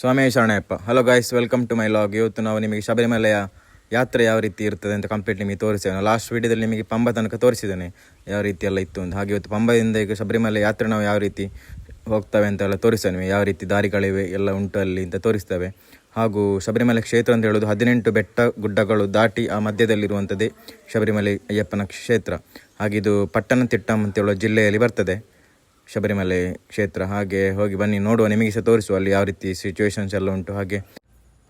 ಸ್ವಾಮಿ ಶರಣಯ್ಯಪ್ಪ. Hello guys, welcome to my log. ಇವತ್ತು ನಾವು ನಿಮಗೆ ಶಬರಿಮಲೆಯ ಯಾತ್ರೆ ಯಾವ ರೀತಿ ಇರ್ತದೆ ಅಂತ ಕಂಪ್ಲೀಟ್ ನಿಮಗೆ ತೋರಿಸ್ತೇವೆ. ಲಾಸ್ಟ್ ವೀಡಿಯೋದಲ್ಲಿ ನಿಮಗೆ ಪಂಬ ತನಕ ತೋರಿಸಿದ್ದೇನೆ ಯಾವ ರೀತಿ ಎಲ್ಲ ಇತ್ತು ಅಂತ. ಹಾಗೆ ಇವತ್ತು ಪಂಬದಿಂದ ಈಗ ಶಬರಿಮಲೆ ಯಾತ್ರೆ ನಾವು ಯಾವ ರೀತಿ ಹೋಗ್ತವೆ ಅಂತೆಲ್ಲ ತೋರಿಸ್ತೇವೆ. ಯಾವ ರೀತಿ ದಾರಿಗಳಿವೆ ಎಲ್ಲ ಉಂಟು ಅಲ್ಲಿ ಅಂತ ತೋರಿಸ್ತೇವೆ. ಹಾಗೂ ಶಬರಿಮಲೆ ಕ್ಷೇತ್ರ ಅಂತ ಹೇಳೋದು 18 ಬೆಟ್ಟ ಗುಡ್ಡಗಳು ದಾಟಿ ಆ ಮಧ್ಯದಲ್ಲಿರುವಂಥದ್ದೇ ಶಬರಿಮಲೆ ಅಯ್ಯಪ್ಪನ ಕ್ಷೇತ್ರ. ಹಾಗೆ ಇದು ಪಟ್ಟಣತಿಟ್ಟಂ ಅಂತ ಹೇಳೋ ಜಿಲ್ಲೆಯಲ್ಲಿ ಬರ್ತದೆ ಶಬರಿಮಲೆ ಕ್ಷೇತ್ರ. ಹಾಗೆ ಹೋಗಿ ಬನ್ನಿ ನೋಡುವ, ನಿಮಗೆ ಸಹ ತೋರಿಸುವ ಅಲ್ಲಿ ಯಾವ ರೀತಿ ಸಿಚುವೇಶನ್ಸ್ ಎಲ್ಲ ಉಂಟು.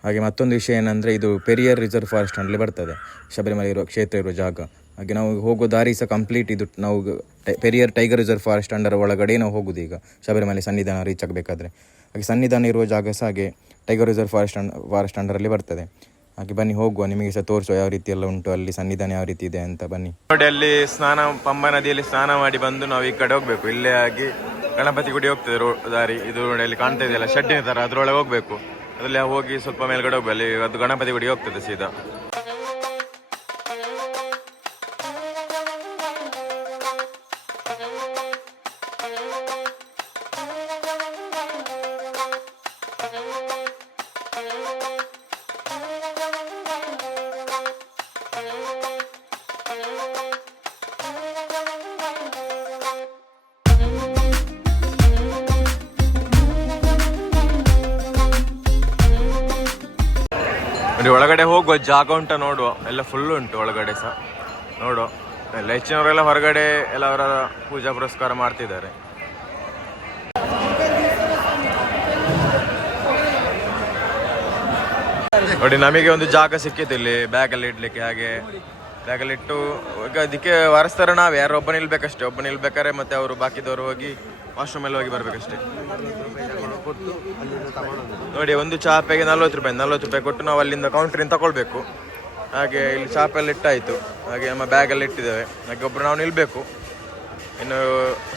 ಹಾಗೆ ಮತ್ತೊಂದು ವಿಷಯ ಏನಂದರೆ, ಇದು ಪೆರಿಯರ್ ರಿಸರ್ವ್ ಫಾರೆಸ್ಟ್ ಅಲ್ಲಿ ಬರ್ತದೆ ಶಬರಿಮಲೆ ಇರುವ ಕ್ಷೇತ್ರ ಇರುವ ಜಾಗ. ಹಾಗೆ ನಾವು ಹೋಗೋ ದಾರಿ ಸಹ ಕಂಪ್ಲೀಟ್ ಇದು ನಾವು Periyar tiger reserve forest under ಒಳಗಡೆ ನಾವು ಹೋಗೋದು ಈಗ ಶಬರಿಮಲೆ ಸನ್ನಿಧಾನ ರೀಚ್ ಆಗಬೇಕಾದ್ರೆ. ಹಾಗೆ ಸನ್ನಿಧಾನ ಇರುವ ಜಾಗ ಸಹ ಹಾಗೆ ಟೈಗರ್ ರಿಸರ್ವ್ ಫಾರೆಸ್ಟ್ ಅಂಡರಲ್ಲಿ ಬರ್ತದೆ. ಹಾಗೆ ಬನ್ನಿ ಹೋಗುವ, ನಿಮಗೆ ಸಹ ತೋರಿಸುವ ಯಾವ ರೀತಿ ಎಲ್ಲ ಉಂಟು ಅಲ್ಲಿ ಸನ್ನಿಧಾನ ಯಾವ ರೀತಿ ಇದೆ ಅಂತ. ಬನ್ನಿ ನೋಡಿ, ಅಲ್ಲಿ ಪಂಬಾ ನದಿಯಲ್ಲಿ ಸ್ನಾನ ಮಾಡಿ ಬಂದು ನಾವು ಈ ಕಡೆ ಹೋಗ್ಬೇಕು. ಇಲ್ಲೇ ಆಗಿ ಗಣಪತಿ ಗುಡಿ ಹೋಗ್ತದೆ ದಾರಿ. ಇದು ನೋಡಿ ಅಲ್ಲಿ ಕಾಣ್ತಾ ಇದೆಯಲ್ಲ ಶೆಡ್ಡಿನ ತರ, ಅದ್ರೊಳಗೆ ಹೋಗ್ಬೇಕು. ಅದ್ರಲ್ಲಿ ಹೋಗಿ ಸ್ವಲ್ಪ ಮೇಲ್ಗಡೆ ಹೋಗ್ಬೇಕು, ಅಲ್ಲಿ ಅದು ಗಣಪತಿ ಗುಡಿ ಹೋಗ್ತದೆ ಸೀದಾ. ಒಳಗಡೆ ಹೋಗುವ ಜಾಗ ಉಂಟ ನೋಡುವ, ಎಲ್ಲ ಫುಲ್ ಉಂಟು ಒಳಗಡೆ ಸಹ ನೋಡುವ. ಎಲ್ಲ ಹೆಚ್ಚಿನವರೆಲ್ಲ ಹೊರಗಡೆ ಎಲ್ಲ ಅವರ ಪೂಜಾ ಪುರಸ್ಕಾರ ಮಾಡ್ತಿದ್ದಾರೆ. ನೋಡಿ, ನಮಗೆ ಒಂದು ಜಾಗ ಸಿಕ್ಕಿತ್ತು ಇಲ್ಲಿ ಬ್ಯಾಗಲ್ಲಿ ಇಡ್ಲಿಕ್ಕೆ. ಹಾಗೆ ಬ್ಯಾಗಲ್ಲಿ ಇಟ್ಟು ಈಗ ಅದಕ್ಕೆ ವಾರಸ್ತಾರ ನಾವು ಯಾರು ಒಬ್ಬ ನಿಲ್ಬೇಕಷ್ಟೇ. ಒಬ್ಬ ನಿಲ್ಬೇಕಾದ್ರೆ ಮತ್ತೆ ಅವರು ಬಾಕಿದವರು ಹೋಗಿ ವಾಶ್ರೂಮ್ ಅಲ್ಲಿ ಹೋಗಿ ಬರ್ಬೇಕಷ್ಟೇ. ನೋಡಿ, ಒಂದು ಚಾಪೆಗೆ 40 ರೂಪಾಯಿ ಕೊಟ್ಟು ನಾವು ಅಲ್ಲಿಂದ ಕೌಂಟ್ರಿಂದ ತಗೊಳ್ಬೇಕು. ಹಾಗೆ ಇಲ್ಲಿ ಚಾಪೆಲ್ಲ ಇಟ್ಟಾಯಿತು. ಹಾಗೆ ನಮ್ಮ ಬ್ಯಾಗಲ್ಲಿ ಇಟ್ಟಿದ್ದೇವೆ. ಹಾಗೆ ಒಬ್ಬರು ನಾವು ನಿಲ್ಬೇಕು. ಇನ್ನು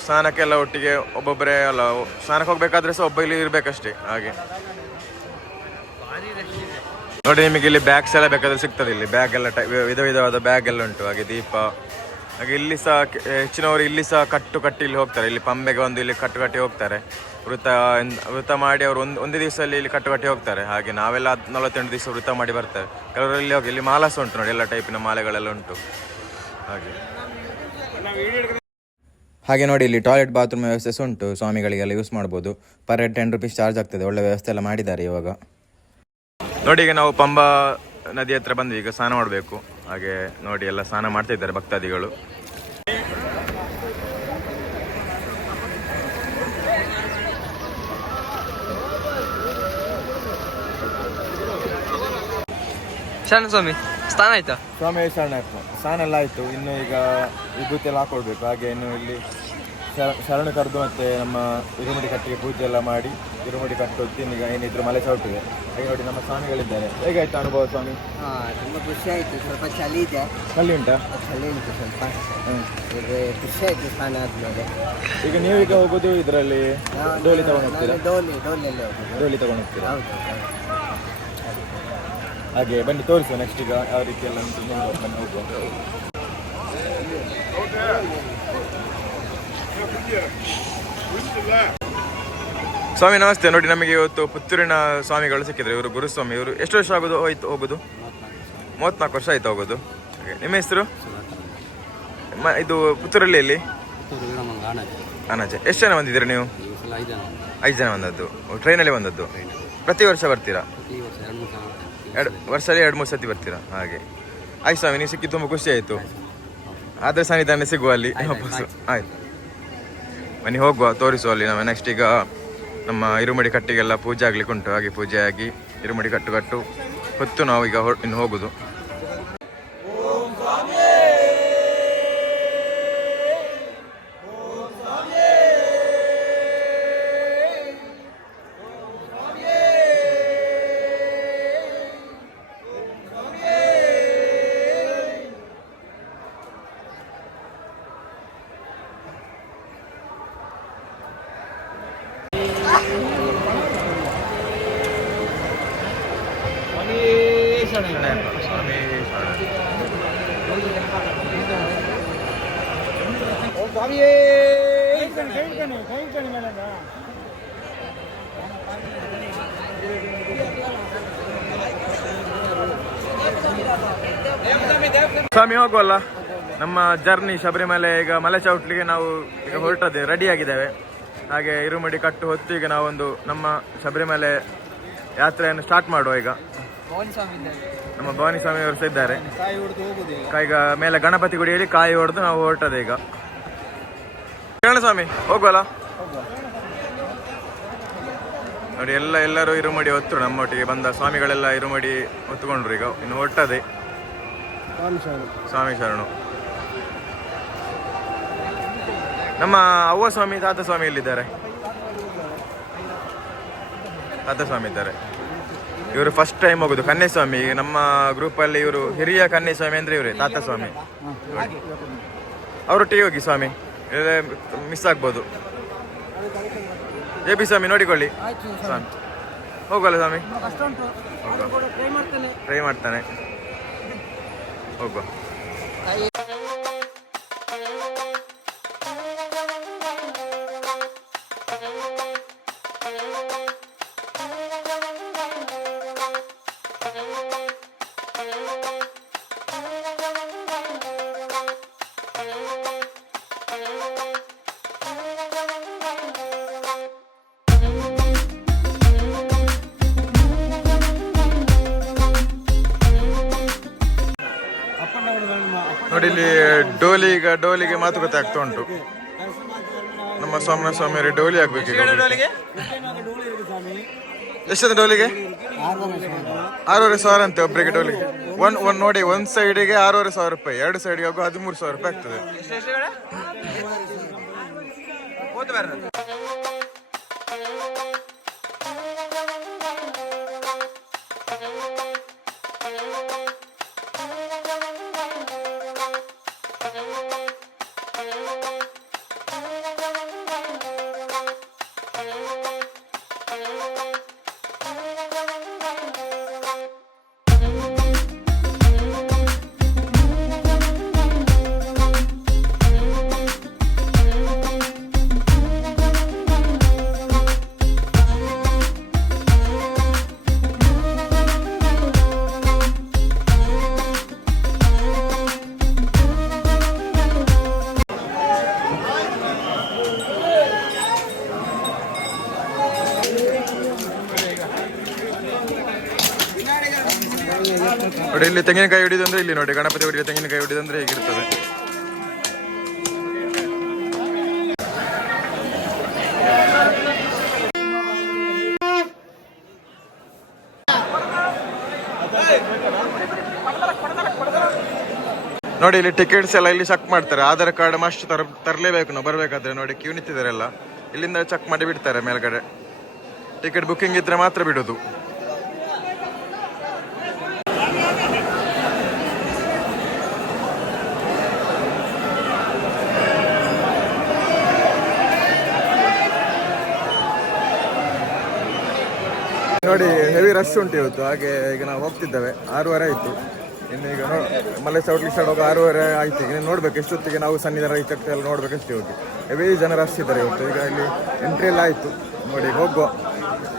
ಸ್ನಾನಕ್ಕೆಲ್ಲ ಒಟ್ಟಿಗೆ ಒಬ್ಬೊಬ್ಬರೇ ಅಲ್ಲ, ಸ್ನಾನಕ್ಕೆ ಹೋಗ್ಬೇಕಾದ್ರೆ ಸಹ ಒಬ್ಬ ಇಲ್ಲಿ ಇರ್ಬೇಕಷ್ಟೇ. ಹಾಗೆ ನೋಡಿ, ನಿಮಗೆ ಇಲ್ಲಿ ಬ್ಯಾಗ್ಸ್ ಎಲ್ಲ ಬೇಕಾದ್ರೆ ಸಿಗ್ತದೆ. ಇಲ್ಲಿ ಬ್ಯಾಗ್ ಎಲ್ಲ ವಿಧ ವಿಧವಾದ ಬ್ಯಾಗ್ ಎಲ್ಲ ಉಂಟು. ಹಾಗೆ ದೀಪ. ಹಾಗೆ ಇಲ್ಲಿ ಸಹ ಹೆಚ್ಚಿನವರು ಇಲ್ಲಿ ಸಹ ಕಟ್ಟಿ ಇಲ್ಲಿ ಹೋಗ್ತಾರೆ. ಇಲ್ಲಿ ಪಂಬೆಗೆ ಒಂದು ಇಲ್ಲಿ ಕಟ್ಟಿ ಹೋಗ್ತಾರೆ. ವೃತ ಮಾಡಿ ಅವರು ಒಂದೇ ದಿವಸದಲ್ಲಿ ಇಲ್ಲಿ ಕಟ್ಟಿ ಹೋಗ್ತಾರೆ. ಹಾಗೆ ನಾವೆಲ್ಲ 48 ದಿವಸ ವೃತ ಮಾಡಿ ಬರ್ತೇವೆ. ಕೆಲವರಲ್ಲಿ ಹೋಗಿ ಇಲ್ಲಿ ಮಾಲಾಸ ಉಂಟು ನೋಡಿ, ಎಲ್ಲ ಟೈಪಿನ ಮಾಲೆಗಳೆಲ್ಲ ಉಂಟು. ಹಾಗೆ ನೋಡಿ, ಇಲ್ಲಿ ಟಾಯ್ಲೆಟ್ ಬಾತ್ರೂಮ್ ವ್ಯವಸ್ಥೆ ಸಹ ಉಂಟು. ಸ್ವಾಮಿಗಳಿಗೆಲ್ಲ ಯೂಸ್ ಮಾಡ್ಬೋದು. ಪರ್ ಹೆಡ್ 10 ರೂಪೀಸ್ ಚಾರ್ಜ್ ಆಗ್ತದೆ. ಒಳ್ಳೆ ವ್ಯವಸ್ಥೆ ಎಲ್ಲ ಮಾಡಿದ್ದಾರೆ ಇವಾಗ. ನೋಡಿ, ಈಗ ನಾವು ಪಂಬಾ ನದಿ ಹತ್ರ ಬಂದ್ವಿ. ಈಗ ಸ್ನಾನ ಮಾಡಬೇಕು. ಹಾಗೆ ನೋಡಿ, ಎಲ್ಲ ಸ್ನಾನ ಮಾಡ್ತಾ ಇದ್ದಾರೆ ಭಕ್ತಾದಿಗಳು. ಶರಣ ಸ್ವಾಮಿ, ಸ್ನಾನ ಆಯ್ತಾ? ಸ್ವಾಮಿ ಶರಣಪ್ಪ, ಸ್ನಾನ ಎಲ್ಲ ಆಯಿತು. ಇನ್ನು ಈಗ ವಿಭೂತಿ ಎಲ್ಲ ಹಾಕೊಳ್ಬೇಕು. ಹಾಗೆ ಇನ್ನು ಇಲ್ಲಿ ಶರಣ ಕರೆದು ಮತ್ತೆ ನಮ್ಮ ಇರುಮುಡಿ ಕಟ್ಟಿಗೆ ಪೂಜೆ ಎಲ್ಲ ಮಾಡಿ ಇರುಮುಡಿ ಕಟ್ಟು ಈಗ ಏನಿದ್ರು ಮಲೆ ಸೌಟಿದೆ. ಹಾಗೆ ನೋಡಿ, ನಮ್ಮ ಸ್ವಾಮಿಗಳಿದ್ದಾರೆ. ಹೇಗಾಯ್ತು ಅನುಭವ ಸ್ವಾಮಿ? ತುಂಬ ಖುಷಿ ಆಯಿತು. ಸ್ವಲ್ಪ ಚಳಿ ಇದೆ. ಚಳಿ ಉಂಟಾ? ಚಳಿ ಉಂಟು ಸ್ವಲ್ಪ. ಖುಷಿ ಆಯಿತು ಸ್ನಾನ ಆದ್ಮೇಲೆ. ಈಗ ನೀವೀಗ ಹೋಗೋದು ಇದರಲ್ಲಿ ಡೋಲಿ ತಗೊಂಡು ಹೋಗ್ತೀರಾ? ಡೋಲಿಯಲ್ಲಿ ಹೋಗೋದು. ಡೋಲಿ ತಗೊಂಡು ಹೋಗ್ತೀರಾ? ಹೌದು. ಹಾಗೆ ಬನ್ನಿ ತೋರಿಸುವ ನೆಕ್ಸ್ಟ್ ಈಗ ಯಾವ ರೀತಿ ಎಲ್ಲ ಉಂಟು. ಬನ್ನಿ ಹೋಗುವ. ಸ್ವಾಮಿ ನಮಸ್ತೆ. ನೋಡಿ, ನಮಗೆ ಇವತ್ತು ಪುತ್ತೂರಿನ ಸ್ವಾಮಿಗಳು ಸಿಕ್ಕಿದ್ರು. ಇವರು ಗುರುಸ್ವಾಮಿ. ಇವರು ಎಷ್ಟು ವರ್ಷ ಆಗೋದು ಹೋಗೋದು? 34 ವರ್ಷ ಆಯ್ತು ಹೋಗೋದು. ನಿಮ್ಮ ಹೆಸರು? ಇದು ಪುತ್ತೂರಲ್ಲಿ ಎಲ್ಲಿ? ಅನಾಜೆ. ಎಷ್ಟು ಜನ ಬಂದಿದ್ದೀರಾ ನೀವು? 5 ಜನ ಬಂದದ್ದು. ಟ್ರೈನಲ್ಲಿ ಬಂದದ್ದು. ಪ್ರತಿ ವರ್ಷ ಬರ್ತೀರಾ? ವರ್ಷದಲ್ಲಿ 2-3 ಸತಿ ಬರ್ತೀರಾ? ಹಾಗೆ ಆಯ್ತು ಸ್ವಾಮಿ, ನೀವು ಸಿಕ್ಕಿ ತುಂಬ ಖುಷಿ ಆಯಿತು. ಆದರೆ ಸನ್ನಿಧಾನ ಸಿಗುವ ಅಲ್ಲಿ ವಾಪಸ್ಸು. ಆಯ್ತು, ಬನ್ನಿ ಹೋಗುವ, ತೋರಿಸುವ ಅಲ್ಲಿ. ನಾವು ನೆಕ್ಸ್ಟ್ ಈಗ ನಮ್ಮ ಇರುಮುಡಿ ಕಟ್ಟಿಗೆಲ್ಲ ಪೂಜೆ ಆಗ್ಲಿಕ್ಕೆ ಉಂಟು. ಹಾಗೆ ಪೂಜೆ ಆಗಿ ಇರುಮುಡಿ ಕಟ್ಟು ಹೊತ್ತು ನಾವು ಈಗ ಇನ್ನು ಹೋಗುದು. ಸ್ವಾಮಿ ಹೋಗುವಲ್ಲ. ನಮ್ಮ ಜರ್ನಿ ಶಬರಿಮಲೆ ಈಗ ಮಲೆ ಚೌಟ್ಲಿಗೆ ನಾವು ಈಗ ಹೊರಟದೆ, ರೆಡಿ ಆಗಿದ್ದೇವೆ. ಹಾಗೆ ಇರುಮಡಿ ಕಟ್ಟು ಹೊತ್ತು ಈಗ ನಾವೊಂದು ನಮ್ಮ ಶಬರಿಮಲೆ ಯಾತ್ರೆಯನ್ನು ಸ್ಟಾರ್ಟ್ ಮಾಡುವ. ಈಗ ನಮ್ಮ ಭವಾನಿ ಸ್ವಾಮಿ ಅವರು ಸಹ ಇದ್ದಾರೆ. ಈಗ ಮೇಲೆ ಗಣಪತಿ ಗುಡಿಯಲ್ಲಿ ಕಾಯಿ ಹೊಡೆದು ನಾವು ಹೊರಟದೆ ಈಗ. ಕಿರಣ ಸ್ವಾಮಿ ಹೋಗುವಲ್ಲ. ನೋಡಿ ಎಲ್ಲರೂ ಇರುಮಡಿ ಹೊತ್ತರು, ನಮ್ಮೊಟ್ಟಿಗೆ ಬಂದ ಸ್ವಾಮಿಗಳೆಲ್ಲ ಇರುಮಡಿ ಹೊತ್ತುಕೊಂಡ್ರು. ಈಗ ಇನ್ನು ಹೊರಟದೆ ಸ್ವಾಮಿ ಶರಣು. ನಮ್ಮ ಅವ್ವ ಸ್ವಾಮಿ ತಾತ ಸ್ವಾಮಿ ಇಲ್ಲಿದ್ದಾರೆ. ತಾತ ಸ್ವಾಮಿ ಇದ್ದಾರೆ. ಇವರು ಫಸ್ಟ್ ಟೈಮ್ ಹೋಗುದು ಕನ್ಯಸ್ವಾಮಿ. ನಮ್ಮ ಗ್ರೂಪಲ್ಲಿ ಇವರು ಹಿರಿಯ ಕನ್ಯಸ್ವಾಮಿ ಅಂದ್ರೆ ಇವರೇ, ತಾತ ಸ್ವಾಮಿ. ಅವರೊಟ್ಟಿಗೆ ಹೋಗಿ ಸ್ವಾಮಿ, ಮಿಸ್ ಆಗ್ಬೋದು. ಜೆ ಪಿ ಸ್ವಾಮಿ ನೋಡಿಕೊಳ್ಳಿ ಸ್ವಾಮಿ. ಹೋಗಲ್ಲ ಸ್ವಾಮಿ, ಟ್ರೈ ಮಾಡ್ತಾನೆ. ಹೋಗುವ. ನೋಡಿ ಇಲ್ಲಿ ಡೋಲಿಗೆ ಮಾತುಕತೆ ಆಗ್ತಾ ಉಂಟು. ನಮ್ಮ ಸೋಮನಾಥ ಸ್ವಾಮಿಯವರು ಡೋಲಿ ಆಗ್ಬೇಕು. ಎಷ್ಟಂತ ಡೋಲಿಗೆ? 6,500 ಅಂತೆ ಒಬ್ಬರಿಗೆ ಡೋಲಿಗೆ. ನೋಡಿ, ಒಂದ್ ಸೈಡಿಗೆ 6,500 ರೂಪಾಯಿ, 2 ಸೈಡ್ಗೆ ಹೋಗೋ 13,000 ರೂಪಾಯಿ ಆಗ್ತದೆ. ನೋಡಿ ಇಲ್ಲಿ ತೆಂಗಿನಕಾಯಿ ಹೊಡಿದಂದ್ರೆ, ಇಲ್ಲಿ ನೋಡಿ ಗಣಪತಿ ಹೊಡಿಯ ತೆಂಗಿನಕಾಯಿ ಹೊಡಿದಂದ್ರೆ ಹೇಗಿರ್ತದೆ. ನೋಡಿ ಇಲ್ಲಿ ಟಿಕೆಟ್ಸ್ ಎಲ್ಲ ಇಲ್ಲಿ ಚೆಕ್ ಮಾಡ್ತಾರೆ. ಆಧಾರ್ ಕಾರ್ಡ್ ಮಸ್ಟ್ ತರಲೇಬೇಕು ನಾವು ಬರ್ಬೇಕಾದ್ರೆ. ನೋಡಿ ಕ್ಯೂ ನಿಂತಿದ್ದಾರೆ ಎಲ್ಲ, ಇಲ್ಲಿಂದ ಚೆಕ್ ಮಾಡಿ ಬಿಡ್ತಾರೆ ಮೇಲ್ಗಡೆ. ಟಿಕೆಟ್ ಬುಕ್ಕಿಂಗ್ ಇದ್ರೆ ಮಾತ್ರ ಬಿಡೋದು. ನೋಡಿ ಹೆವಿ ರಶ್ ಉಂಟು ಇವತ್ತು. ಹಾಗೆ ಈಗ ನಾವು ಹೋಗ್ತಿದ್ದೇವೆ, 6:30 ಆಯಿತು. ಇನ್ನು ಈಗ ಮಲೆ ಚೌಟ್ಲಿ ಸೈಡ್ ಹೋಗಿ 6:30 ಆಯ್ತು. ಈಗ ನೋಡ್ಬೇಕು ಎಷ್ಟೊತ್ತಿಗೆ ನಾವು ಸನ್ನಿಧಾನ ರೀಚ್ ಎಲ್ಲ ನೋಡ್ಬೇಕು ಅಷ್ಟೇ. ಹೋಗಿ ಹೆವಿ ಜನ ರಶ್ ಇದ್ದಾರೆ ಇವತ್ತು. ಈಗ ಇಲ್ಲಿ ಎಂಟ್ರಿ ಎಲ್ಲ ಆಯಿತು. ನೋಡಿ ಹೋಗುವ,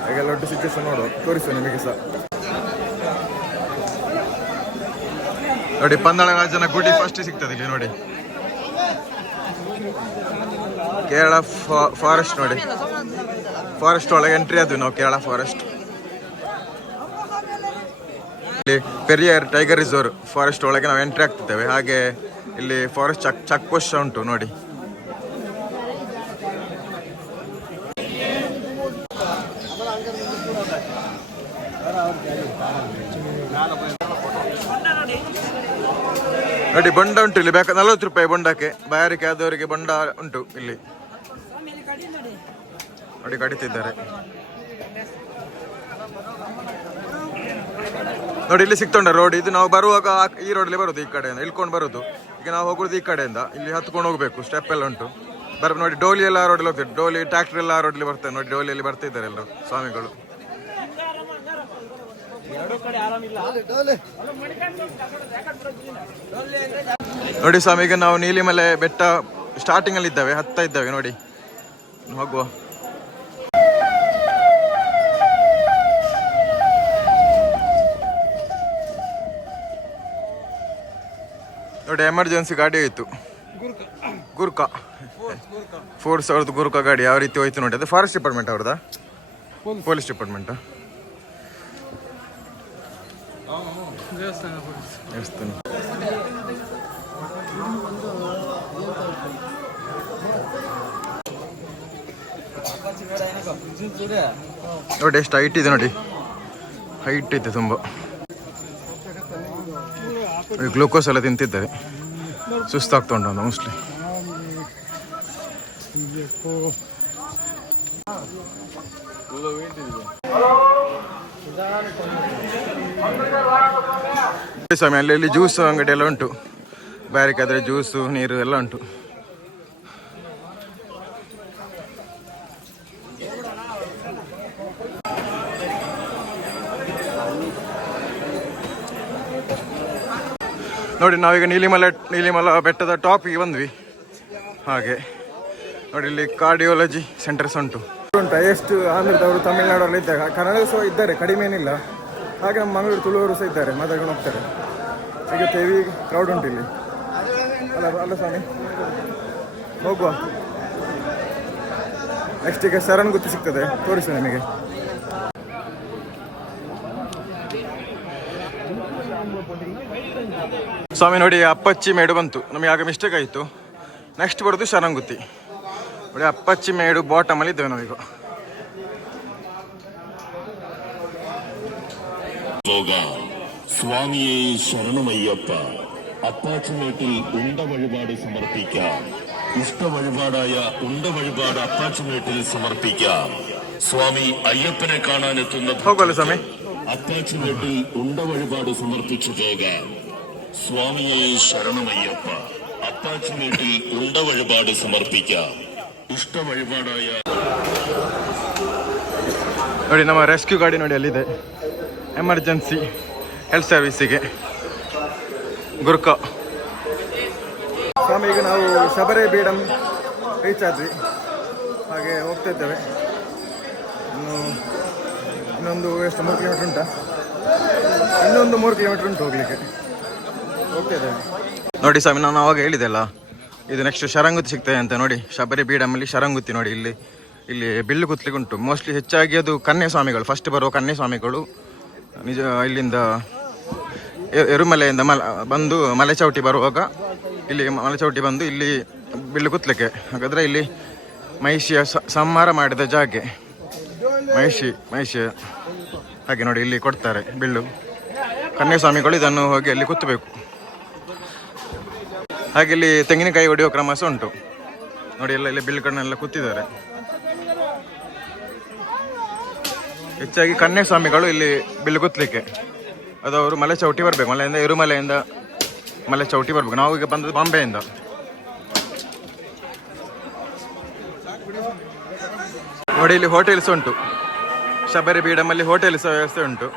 ಈಗೆಲ್ಲ ದೊಡ್ಡ ಸಿಚುವೇಶನ್ ನೋಡುವ, ತೋರಿಸುವ ನಿಮಗೆ ಸಹ. ನೋಡಿ ಪಂದಳರಾಜನ ಗುಡಿ ಫಸ್ಟ್ ಸಿಗ್ತದೆ ಇಲ್ಲಿ. ನೋಡಿ ಕೇರಳ ಫಾರೆಸ್ಟ್. ನೋಡಿ ಫಾರೆಸ್ಟ್ ಒಳಗೆ ಎಂಟ್ರಿ ಆದ್ವಿ ನಾವು, Kerala forest. Periyar tiger reserve forest ಒಳಗೆ ನಾವು ಎಂಟ್ರಿ ಆಗ್ತಿದ್ದೇವೆ. ಹಾಗೆ ಇಲ್ಲಿ ಫಾರೆಸ್ಟ್ ಚೆಕ್ ಪೋಸ್ಟ್ ಉಂಟು ನೋಡಿ. ನೋಡಿ ಬೊಂಡ ಉಂಟು ಇಲ್ಲಿ, ಬೇಕಾ 40 ರೂಪಾಯಿ ಬೊಂಡಕ್ಕೆ. ಬಾಯಾರಿಕೆ ಆದವರಿಗೆ ಬೊಂಡ ಉಂಟು ಇಲ್ಲಿ. ನೋಡಿ ಕಡಿತಿದ್ದಾರೆ. ನೋಡಿ ಇಲ್ಲಿ ಸಿಕ್ತೊಂಡ ರೋಡ್ ಇದು. ನಾವು ಬರುವಾಗ ಈ ರೋಡಲ್ಲಿ ಬರೋದು, ಈ ಕಡೆಯಿಂದ ಇಳ್ಕೊಂಡು ಬರೋದು. ಈಗ ನಾವು ಹೋಗೋದು ಈ ಕಡೆಯಿಂದ. ಇಲ್ಲಿ ಹತ್ಕೊಂಡು ಹೋಗ್ಬೇಕು, ಸ್ಟೆಪ್ ಎಲ್ಲ ಉಂಟು. ನೋಡಿ ಡೋಲಿ ಎಲ್ಲ ಆ ರೋಡಲ್ಲಿ ಹೋಗ್ತದೆ. ಡೋಲಿ ಟ್ರ್ಯಾಕ್ಟರ್ ಎಲ್ಲ ಆ ರೋಡಲ್ಲಿ ಬರ್ತದೆ. ನೋಡಿ ಡೋಲಿಯಲ್ಲಿ ಬರ್ತಾ ಇದ್ದಾರೆ ಎಲ್ಲರೂ ಸ್ವಾಮಿಗಳು. ನೋಡಿ ಸ್ವಾಮಿ, ಈಗ ನಾವು ನೀಲಿಮಲೆ ಬೆಟ್ಟ ಸ್ಟಾರ್ಟಿಂಗ್ ಅಲ್ಲಿ ಇದ್ದಾವೆ, ಹತ್ತಾ ಇದ್ದಾವೆ. ನೋಡಿ ಹೋಗುವ. ನೋಡಿ ಎಮರ್ಜೆನ್ಸಿ ಗಾಡಿ ಹೋಯ್ತು, ಗುರ್ಕ ಫೋರ್ಸ್ ಅವ್ರದ್ದು ಗುರ್ಕ ಗಾಡಿ ಯಾವ ರೀತಿ ಹೋಯ್ತು ನೋಡಿ. ಅದು ಫಾರೆಸ್ಟ್ ಡಿಪಾರ್ಟ್ಮೆಂಟ್ ಅವ್ರದ್ದಾ, ಪೊಲೀಸ್ ಡಿಪಾರ್ಟ್ಮೆಂಟಾ? ದೇವಸ್ಥಾನ. ನೋಡಿ ಎಷ್ಟು ಹೈಟ್ ಇದೆ ನೋಡಿ, ಹೈಟ್ ಇದೆ ತುಂಬ. ಗ್ಲೂಕೋಸ್ ಎಲ್ಲ ತಿಂತಿದ್ದಾರೆ, ಸುಸ್ತಾಗ್ತಾ ಉಂಟು ಮೋಸ್ಟ್ಲಿ. ಸ್ವಾಮಿ ಅಲ್ಲಿ ಜ್ಯೂಸ್ ಅಂಗಡಿ ಎಲ್ಲ ಉಂಟು, ಬ್ಯಾರಿಕಾದ್ರೆ ಜ್ಯೂಸು ನೀರು ಎಲ್ಲ ಉಂಟು. ನೋಡಿ ನಾವೀಗ ನೀಲಿಮಲ ಬೆಟ್ಟದ ಟಾಪಿಗೆ ಬಂದ್ವಿ. ಹಾಗೆ ನೋಡಿ ಇಲ್ಲಿ ಕಾರ್ಡಿಯೋಲಜಿ ಸೆಂಟರ್ಸ್ ಉಂಟು. ಎಷ್ಟು ಆಂಧ್ರದವರು ತಮಿಳ್ನಾಡಲ್ಲಿ ಇದ್ದಾಗ ಕನ್ನಡ ಸಹ ಇದ್ದಾರೆ, ಕಡಿಮೆ ಏನಿಲ್ಲ. ಹಾಗೆ ನಮ್ಮ ಮಂಗಳೂರು ತುಳುವರು ಸಹ ಇದ್ದಾರೆ, ಮಾತಾಡ್ಕೊಂಡು ಹೋಗ್ತಾರೆ. ಈಗ ಹೆವಿ ಕ್ರೌಡ್ ಉಂಟು ಇಲ್ಲಿ. ಅಲ್ಲ ಸ್ವಾಮಿ, ಹೋಗುವ. ನೆಕ್ಸ್ಟ್ ಈಗ ಶರಣ್ಗುತ್ತಿ ಸಿಗ್ತದೆ, ತೋರಿಸಿ ನಿಮಗೆ. ಸ್ವಾಮಿ ನೋಡಿ ಅಪ್ಪಚ್ಚಿ ಮೇಡು ಬಂತು, ನಮಗೆ ಆಗ ಮಿಸ್ಟೇಕ್ ಆಯಿತು. ನೆಕ್ಸ್ಟ್ ಬರೋದು ಶರಂಗುತ್ತಿ. ನೋಡಿ ಅಪ್ಪಚ್ಚಿ ಮೇಡು ಬಾಟಮಲ್ಲಿ ಇದ್ದೇವೆ ನಾವೀಗ. സ്വാമിയെ ശരണമയ്യപ്പ. അപ്പാച്ചുമേട്ടിൽ ഉണ്ട വഴിപാട് സമർപ്പിക്കാം. ഇഷ്ട വഴിപാടായ ഉണ്ട വഴിപാട് അപ്പാച്ചുമേട്ടിൽ സമർപ്പിക്കാം. സ്വാമി അയ്യപ്പനെ കാണാനെത്തുന്ന ಹೋಗಲ್ಲ ಸ್ವಾಮಿ. അപ്പാച്ചുമേട്ടിൽ ഉണ്ട വഴിപാട് സമർപ്പിച്ചു പോകാം. സ്വാമിയെ ശരണമയ്യപ്പ. അപ്പാച്ചുമേട്ടിൽ ഉണ്ട വഴിപാട് സമർപ്പിക്കാം. ഇഷ്ട വഴിപാടായ ನೋಡಿ ನಮ್ಮ ರೆಸ್ಕ್ಯೂ ಗಾಡಿ ನೋಡಿ ಅಲ್ಲಿದೆ, ಎಮರ್ಜೆನ್ಸಿ ಹೆಲ್ತ್ ಸರ್ವಿಸಿಗೆ ಗುರ್ಕ. ಸ್ವಾಮಿ ಈಗ ನಾವು ಶಬರಿ ಬೀಡಂ ರೀಚ್ ಆದ್ವಿ, ಹಾಗೆ ಹೋಗ್ತಾ ಇದ್ದೇವೆ. ಇನ್ನೊಂದು ಎಷ್ಟು 3 ಕಿಲೋಮೀಟ್ರ್ ಉಂಟಾ? ಇನ್ನೊಂದು 3 ಕಿಲೋಮೀಟ್ರ್ ಉಂಟು ಹೋಗ್ಲಿಕ್ಕೆ. ಹೋಗ್ತಾ ಇದ್ದೇವೆ. ನೋಡಿ ಸ್ವಾಮಿ, ನಾನು ಅವಾಗ ಹೇಳಿದೆ ಅಲ್ಲ, ಇದು ನೆಕ್ಸ್ಟ್ ಶರಂಗುತ್ತಿ ಸಿಗ್ತದೆ ಅಂತ. ನೋಡಿ ಶಬರಿ ಬೀಡಮಲ್ಲಿ ಶರಂಗುತ್ತಿ ನೋಡಿ, ಇಲ್ಲಿ ಬಿಲ್ಲು ಕುತ್ಲಿಕ್ಕೆ ಉಂಟು. ಮೋಸ್ಟ್ಲಿ ಹೆಚ್ಚಾಗಿ ಅದು ಕನ್ಯಾಸ್ವಾಮಿಗಳು, ಫಸ್ಟ್ ಬರುವ ಕನ್ಯಾಸ್ವಾಮಿಗಳು ನಿಜ ಇಲ್ಲಿಂದ ಎರುಮಲೆಯಿಂದ ಬಂದು ಮಲೆ ಚೌಟಿ ಬರುವಾಗ ಇಲ್ಲಿ ಮಲೆ ಚೌಟಿ ಬಂದು ಇಲ್ಲಿ ಬಿಲ್ಲು ಕುತ್ತಲಿಕ್ಕೆ. ಹಾಗಾದರೆ ಇಲ್ಲಿ ಮಹಿಷಿಯ ಸಂಹಾರ ಮಾಡಿದ ಜಾಗೆ, ಮಹಿಷಿ ಹಾಗೆ ನೋಡಿ ಇಲ್ಲಿ ಕೊಡ್ತಾರೆ ಬಿಲ್ಲು. ಕನ್ಯಾಸ್ವಾಮಿಗಳು ಇದನ್ನು ಹೋಗಿ ಅಲ್ಲಿ ಕುತ್ತಬೇಕು. ಹಾಗೆ ಇಲ್ಲಿ ತೆಂಗಿನಕಾಯಿ ಹೊಡೆಯುವ ಕ್ರಮ ಸಹ ಉಂಟು ನೋಡಿ. ಇಲ್ಲಿ ಬಿಲ್ಗಳನ್ನೆಲ್ಲ ಕುತ್ತಿದ್ದಾರೆ. ಹೆಚ್ಚಾಗಿ ಕನ್ಯಾಸ್ವಾಮಿಗಳು ಇಲ್ಲಿ ಬಿಲ್ಲು ಕುತ್ತಲಿಕ್ಕೆ. ಅದು ಅವರು ಮಲೆ ಚೌಟಿ ಬರಬೇಕು, ಮಲೆಯಿಂದ ಎರುಮಲೆಯಿಂದ ಮಲೆ ಚೌಟಿ ಬರಬೇಕು. ನಾವು ಈಗ ಬಂದದ್ದು ಬಾಂಬೆಯಿಂದ. ನೋಡಿ ಇಲ್ಲಿ ಹೋಟೆಲ್ಸ್ ಉಂಟು, ಶಬರಿ ಬೀಡಮಲ್ಲಿ ಹೋಟೆಲ್ಸ್ ವ್ಯವಸ್ಥೆ ಉಂಟು.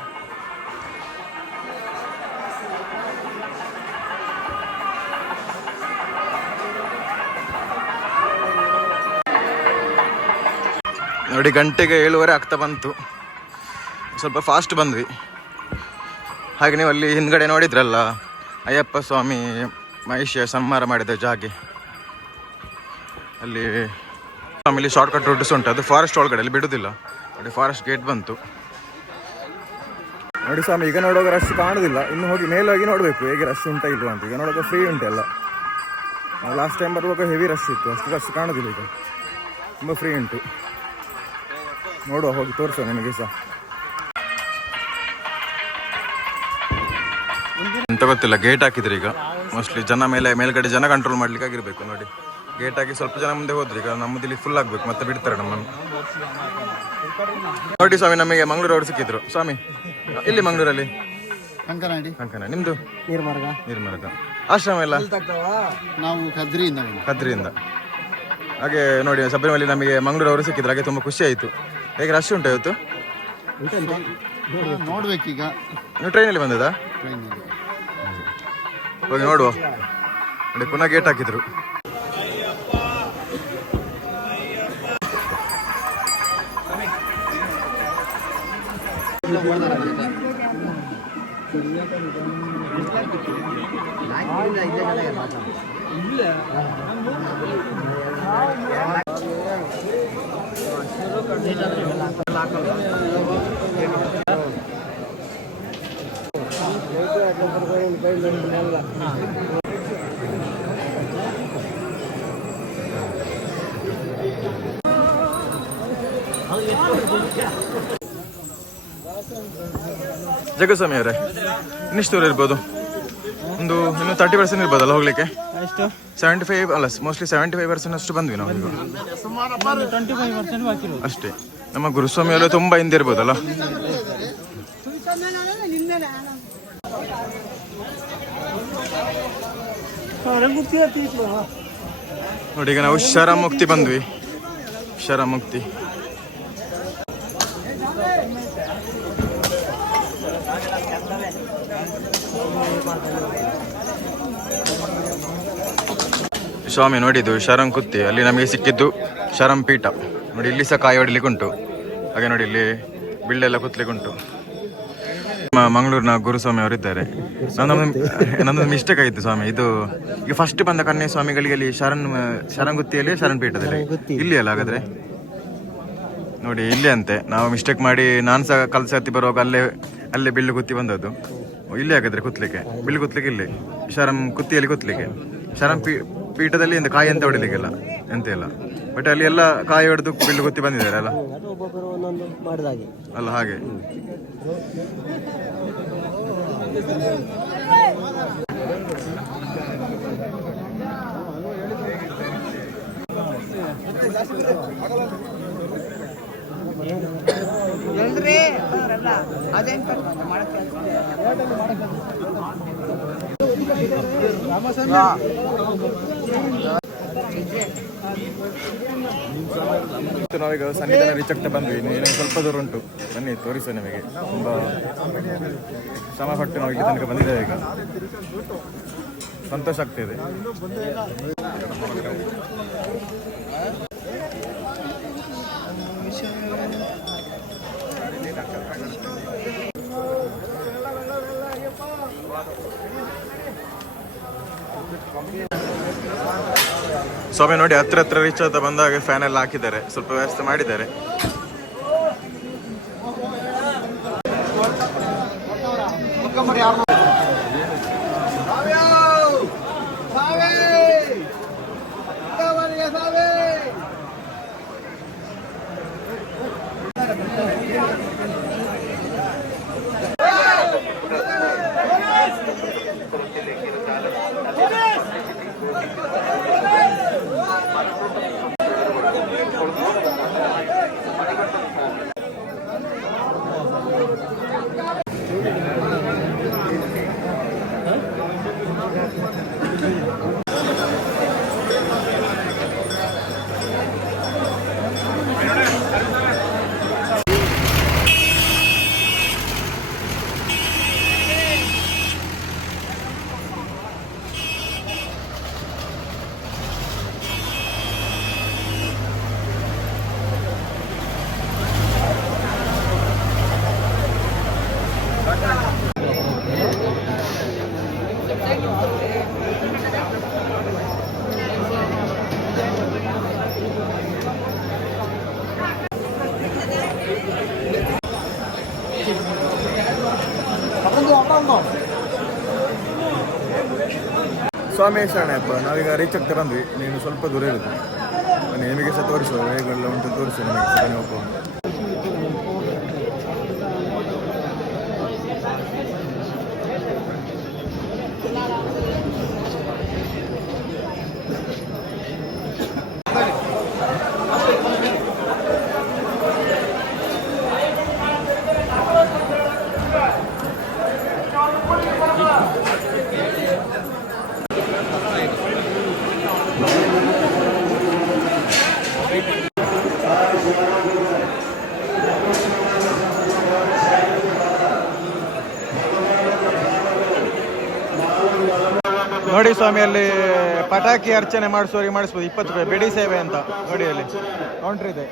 ನೋಡಿ ಗಂಟೆಗೆ 7:30 ಆಗ್ತಾ ಬಂತು, ಸ್ವಲ್ಪ ಫಾಸ್ಟ್ ಬಂದ್ವಿ. ಹಾಗೆ ನೀವು ಅಲ್ಲಿ ಹಿಂದ್ಗಡೆ ನೋಡಿದ್ರಲ್ಲ ಅಯ್ಯಪ್ಪ ಸ್ವಾಮಿ ಮಹಿಷಿಯ ಸಂಹಾರ ಮಾಡಿದ ಜಾಗೆ, ಅಲ್ಲಿ ಆಮೇಲೆ ಶಾರ್ಟ್ಕಟ್ ರೂಟ್ಸ್ ಉಂಟು. ಅದು ಫಾರೆಸ್ಟ್ ಒಳಗಡೆ ಅಲ್ಲಿ ಬಿಡುವುದಿಲ್ಲ ನೋಡಿ, ಫಾರೆಸ್ಟ್ ಗೇಟ್ ಬಂತು ನೋಡಿ. ಸ್ವಾಮಿ ಈಗ ನೋಡುವಾಗ ರಶ್ ಕಾಣುದಿಲ್ಲ, ಇನ್ನು ಹೋಗಿ ಮೇಲೋಗಿ ನೋಡಬೇಕು ಹೇಗೆ ರಶ್ ಉಂಟಾ ಇಲ್ವಾ ಅಂತ. ಈಗ ನೋಡುವಾಗ ಫ್ರೀ ಉಂಟೆಲ್ಲ. ಲಾಸ್ಟ್ ಟೈಮ್ ಬರುವಾಗ ಹೆವಿ ರಶ್ ಇತ್ತು, ಅಷ್ಟು ರಶ್ ಕಾಣೋದಿಲ್ಲ. ಈಗ ತುಂಬ ಫ್ರೀ ಉಂಟು. ನೋಡುವ, ಹೋಗಿ ತೋರಿಸೋ ನಿಮಗೆ ಸಹ. ಎಂತ ಗೊತ್ತಿಲ್ಲ, ಗೇಟ್ ಹಾಕಿದ್ರು ಈಗ. ಮೋಸ್ಟ್ಲಿ ಜನ ಮೇಲ್ಗಡೆ ಜನ ಕಂಟ್ರೋಲ್ ಮಾಡ್ಲಿಕ್ಕೆ ಆಗಿರ್ಬೇಕು ನೋಡಿ. ಗೇಟ್ ಹಾಕಿ ಸ್ವಲ್ಪ ಜನ ಮುಂದೆ ಹೋದ್ರು. ಈಗ ನಮ್ಮದು ಇಲ್ಲಿ ಫುಲ್ ಆಗ್ಬೇಕು, ಮತ್ತೆ ಬಿಡ್ತಾರೆ ನಮ್ಮನ್ನು ನೋಡಿ. ಸ್ವಾಮಿ ನಮಗೆ ಮಂಗಳೂರು ಅವರು ಸಿಕ್ಕಿದ್ರು. ಸ್ವಾಮಿ ಇಲ್ಲಿ ಮಂಗಳೂರಲ್ಲಿ ಕಂಕನ, ನಿಮ್ದು ನೀರ್ಮರ್ಗ ಆಶ್ರಮ ಎಲ್ಲ ನಾವು ಕದ್ರಿಯಿಂದ. ಹಾಗೆ ನೋಡಿ ಶಬರಿಮಲೆ ನಮಗೆ ಮಂಗಳೂರು ಅವರು ಸಿಕ್ಕಿದ್ರು. ಹಾಗೆ ತುಂಬ ಖುಷಿ ಆಯಿತು. ಹೇಗೆ ರಶ್ ಉಂಟು ಇವತ್ತು? ನೋಡ್ಬೇಕೀಗ. ನೀವು ಟ್ರೈನಲ್ಲಿ ಬಂದದಾ? ಹೋಗಿ ನೋಡುವ ನೋಡಿ. ಪುನಃ ಗೇಟ್ ಹಾಕಿದ್ರು. ಜಗಸ್ವಾಮಿ ಅವರೇ, ಇನ್ನಿಷ್ಟು ದೂರ ಇರ್ಬೋದು? ಒಂದು ಇನ್ನು 30% ಇರ್ಬೋದಲ್ಲ ಹೋಗ್ಲಿಕ್ಕೆ? 75 ಅಲ್ಲ, ಮೋಸ್ಟ್ಲಿ 75% ಅಷ್ಟು ಬಂದ್ವಿ ನಾವು ಈಗ. ಅಷ್ಟೇ. ನಮ್ಮ ಗುರುಸ್ವಾಮಿ ಎಲ್ಲ ತುಂಬಾ ಹಿಂದೆ ಇರ್ಬೋದಲ್ಲ? ನೋಡಿ, ಈಗ ನಾವು ಶರಮುಕ್ತಿ ಬಂದ್ವಿ. ಶರಮುಕ್ತಿ ಸ್ವಾಮಿ ನೋಡಿದ್ದು ಶರಂ ಕುತ್ತಿ, ಅಲ್ಲಿ ನಮಗೆ ಸಿಕ್ಕಿದ್ದು ಶರಂ ಪೀಠ. ನೋಡಿ, ಇಲ್ಲಿ ಸಹ ಕಾಯಿ ಹೊಡಿಲಿಕ್ಕೆ ಉಂಟು. ಹಾಗೆ ನೋಡಿ, ಇಲ್ಲಿ ಬಿಲ್ಲೆಲ್ಲ ಕುತ್ಲಿಕ್ಕೆ ಉಂಟು. ಮಂಗಳೂರಿನ ಗುರುಸ್ವಾಮಿ ಅವರಿದ್ದಾರೆ. ನನ್ನೊಂದು ಮಿಸ್ಟೇಕ್ ಆಯಿತು ಸ್ವಾಮಿ. ಇದು ಈಗ ಫಸ್ಟ್ ಬಂದ ಕನ್ಯಾ ಸ್ವಾಮಿಗಳಿಗೆ ಅಲ್ಲಿ ಶರಂಗುತ್ತಿಯಲ್ಲಿ ಶರಣ್ ಪೀಠದಲ್ಲಿ ಇಲ್ಲಿ ಅಲ್ಲ ಹಾಗಾದ್ರೆ? ನೋಡಿ, ಇಲ್ಲಿ ಅಂತೆ. ನಾವು ಮಿಸ್ಟೇಕ್ ಮಾಡಿ ನಾನು ಸಹ ಕಲ್ಸತ್ತಿ ಬರುವಾಗ ಅಲ್ಲೇ ಬಿಲ್ಲು ಕುತ್ತಿ ಬಂದದ್ದು. ಇಲ್ಲಿ ಹಾಗಾದ್ರೆ ಕುತ್ಲಿಕ್ಕೆ, ಬಿಲ್ಲು ಕುತ್ಲಿಕ್ಕೆ ಇಲ್ಲಿ ಶರಂ ಕುತ್ತಿಯಲ್ಲಿ ಕುತ್ಲಿಕ್ಕೆ. ಶರಂ ಪೀಠದಲ್ಲಿ ಎಂತ ಕಾಯಿ ಅಂತ ಹೊಡಿಲಿಕ್ಕೆಲ್ಲ ಎಂತ ಇಲ್ಲ. ಬಟ್ ಅಲ್ಲಿ ಎಲ್ಲ ಕಾಯಿ ಹೊಡೆದು ಬಿಲ್ಲು ಕುತ್ತಿ ಬಂದಿದ್ದಾರೆ ಅಲ್ಲ? ಅಲ್ಲ, ಹಾಗೆ. ನಾವೀಗ ಸನ್ನಿಧಾನ ರೀಚ್ ಆಗ್ತಾ ಬಂದ್ವಿ. ಇನ್ನೇನು ಸ್ವಲ್ಪ ದೂರ ಉಂಟು, ಬನ್ನಿ ತೋರಿಸೋ ನಿಮಗೆ. ತುಂಬ ಶ್ರಮ ಪಟ್ಟು ನಾವು ಇಲ್ಲಿ ತನಕ ಬಂದಿದ್ದೇವೆ. ಈಗ ಸಂತೋಷ ಆಗ್ತಿದೆ. ಸ್ವಾಮಿ ನೋಡಿ, ಹತ್ರ ರೀಚ್ ಆಗ್ತಾ ಬಂದಾಗ ಫ್ಯಾನ್ ಎಲ್ಲ ಹಾಕಿದ್ದಾರೆ, ಸ್ವಲ್ಪ ವ್ಯವಸ್ಥೆ ಮಾಡಿದ್ದಾರೆ. ಸ್ವಾಮಿ ಶರಣಪ್ಪ, ನಾವೀಗ ರೀಚ್ ಆಗ್ತಾ ಬಂದ್ವಿ. ನೀನು ಸ್ವಲ್ಪ ದೂರ ಇರೋದು. ನಿಮಗೆ ಸಹ ತೋರಿಸುವ ಹೇಗೆಲ್ಲ ಉಂಟು, ತೋರಿಸುವ ನಿಮಗೆ ಸಹ ಹೋಗ್ಬೋದು. ನೋಡಿ ಸ್ವಾಮಿ, ಅಲ್ಲಿ ಪಟಾಕಿ ಅರ್ಚನೆ ಮಾಡಿಸುವವರಿಗೆ ಮಾಡಿಸ್ಬೋದು 20 ರೂಪಾಯಿ ಬೆಡಿ ಸೇವೆ ಅಂತ. ನೋಡಿ, ಅಲ್ಲಿ ಕೌಂಟ್ರ್ ಇದೆ.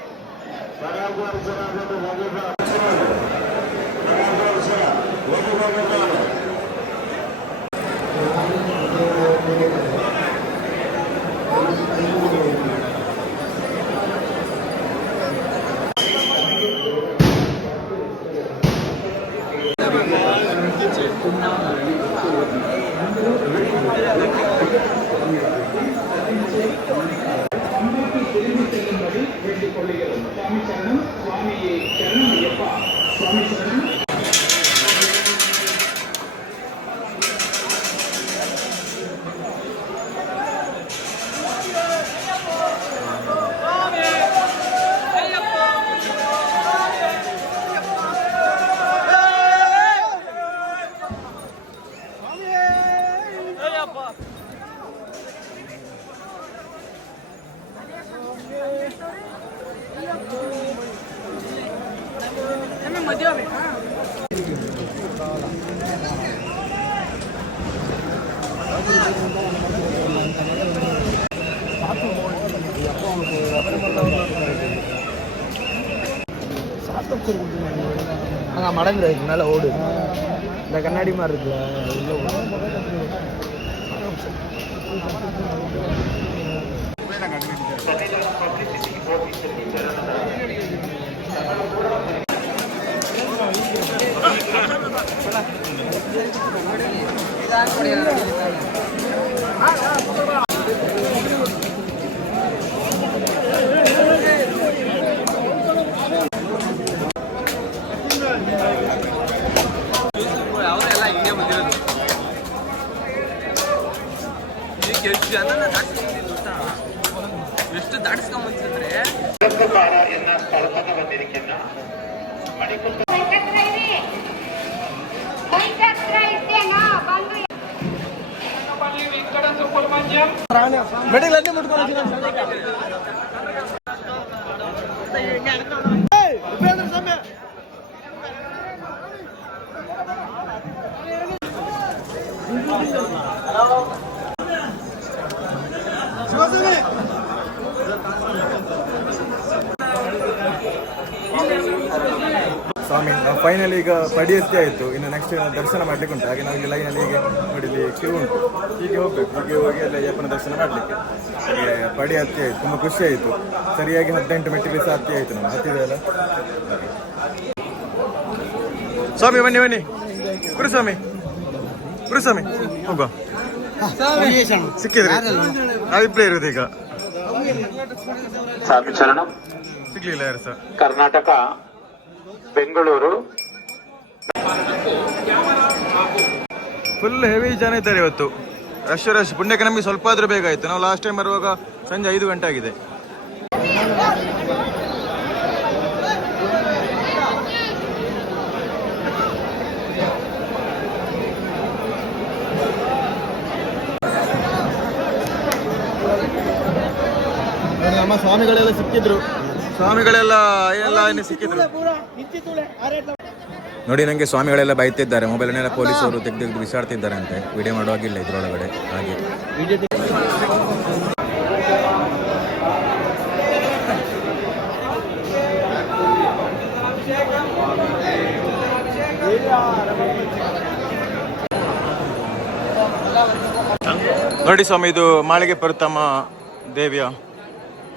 அங்கே மடங்குற இதுக்கு மேலே ஓடு இந்த கண்ணாடி மாதிரி இருக்குல்ல ಅವರೆಲ್ಲ ಹಿಂಗೆ ಬಂದಿರೋದು ಎಷ್ಟು ದಾಟಿಸ್ಕೊಂಬಂತಂದ್ರೆ ಮೆಡಿಕಲ್ ಮುಟ್ಕೊಂಡು ಸ್ವಾಮಿ ನಾವು ಫೈನಲ್ ಈಗ ಪಡಿ ಎತ್ತಿ ಆಯಿತು. ಇನ್ನು ನೆಕ್ಸ್ಟ್ ದರ್ಶನ ಮಾಡ್ಲಿಕ್ಕೆ ಉಂಟು. ಹಾಗೆ ನಾವು ಇಲ್ಲಿ ಲೈನಲ್ಲಿ ಹೀಗೆ ನೋಡಿ ಇಲ್ಲಿ ಕ್ಯೂ ಉಂಟು. ಹೀಗೆ ಹೋಗ್ಬೇಕು, ಹೀಗೆ ಹೋಗಿ ಅಲ್ಲಿ ಅಯ್ಯಪ್ಪನ ದರ್ಶನ ಮಾಡಲಿಕ್ಕೆ. ಹಾಗೆ ಪಡಿ ಹತ್ತಿ ಆಯಿತು, ತುಂಬ ಖುಷಿ ಆಯಿತು. ಸರಿಯಾಗಿ 18 ಮೆಟ್ಟಿಲು ಸಹ ಹತ್ತಿ ಆಯಿತು. ನಾವು ಹತ್ತಿದೆಯಲ್ಲ. ಸ್ವಾಮಿ ಬನ್ನಿ ಬನ್ನಿ, ಗುರುಸ್ವಾಮಿ ಗುರುಸ್ವಾಮಿ ಹೋಗುವ. ಸಿಕ್ಕಿದ್ರಿ? ನಾವಿಬ್ಬರೇ ಇರೋದು ಈಗ. ಸ್ವಾಮಿ ಚರಣಂ. ಸಿಗ್ಲಿಲ್ಲ ಯಾರು ಸಹ. ಕರ್ನಾಟಕ ಬೆಂಗಳೂರು. ಫುಲ್ ಹೆವಿ ಜನ ಇದ್ದಾರೆ ಇವತ್ತು. ರಶ್ ಪುಣ್ಯಕ್ಕೆ ನಮಗೆ ಸ್ವಲ್ಪ ಆದ್ರೂ ಬೇಗ ಆಯ್ತು. ನಾವು ಲಾಸ್ಟ್ ಟೈಮ್ ಬರುವಾಗ ಸಂಜೆ 5 ಗಂಟೆ ಆಗಿದೆ. ನಮ್ಮ ಸ್ವಾಮಿಗಳೆಲ್ಲ ಸಿಕ್ಕಿದ್ರು. ಸ್ವಾಮಿಗಳೆಲ್ಲ ಏನೆಲ್ಲ ಸಿಕ್ಕಿದ್ರು ನೋಡಿ. ನನಗೆ ಸ್ವಾಮಿಗಳೆಲ್ಲ ಬೈತಿದ್ದಾರೆ. ಮೊಬೈಲ್ನೆಲ್ಲ ಪೊಲೀಸರು ತೆಗೆದು ಬಿಸಾಡ್ತಿದ್ದಾರೆ ಅಂತೆ. ವಿಡಿಯೋ ಮಾಡುವಾಗಿಲ್ಲ ಇದ್ರೊಳಗಡೆ. ಹಾಗೆ ನೋಡಿ ಸ್ವಾಮಿ, ಇದು ಮಾಳಿಗೆ ಪರುತಮ್ಮ ದೇವಿಯ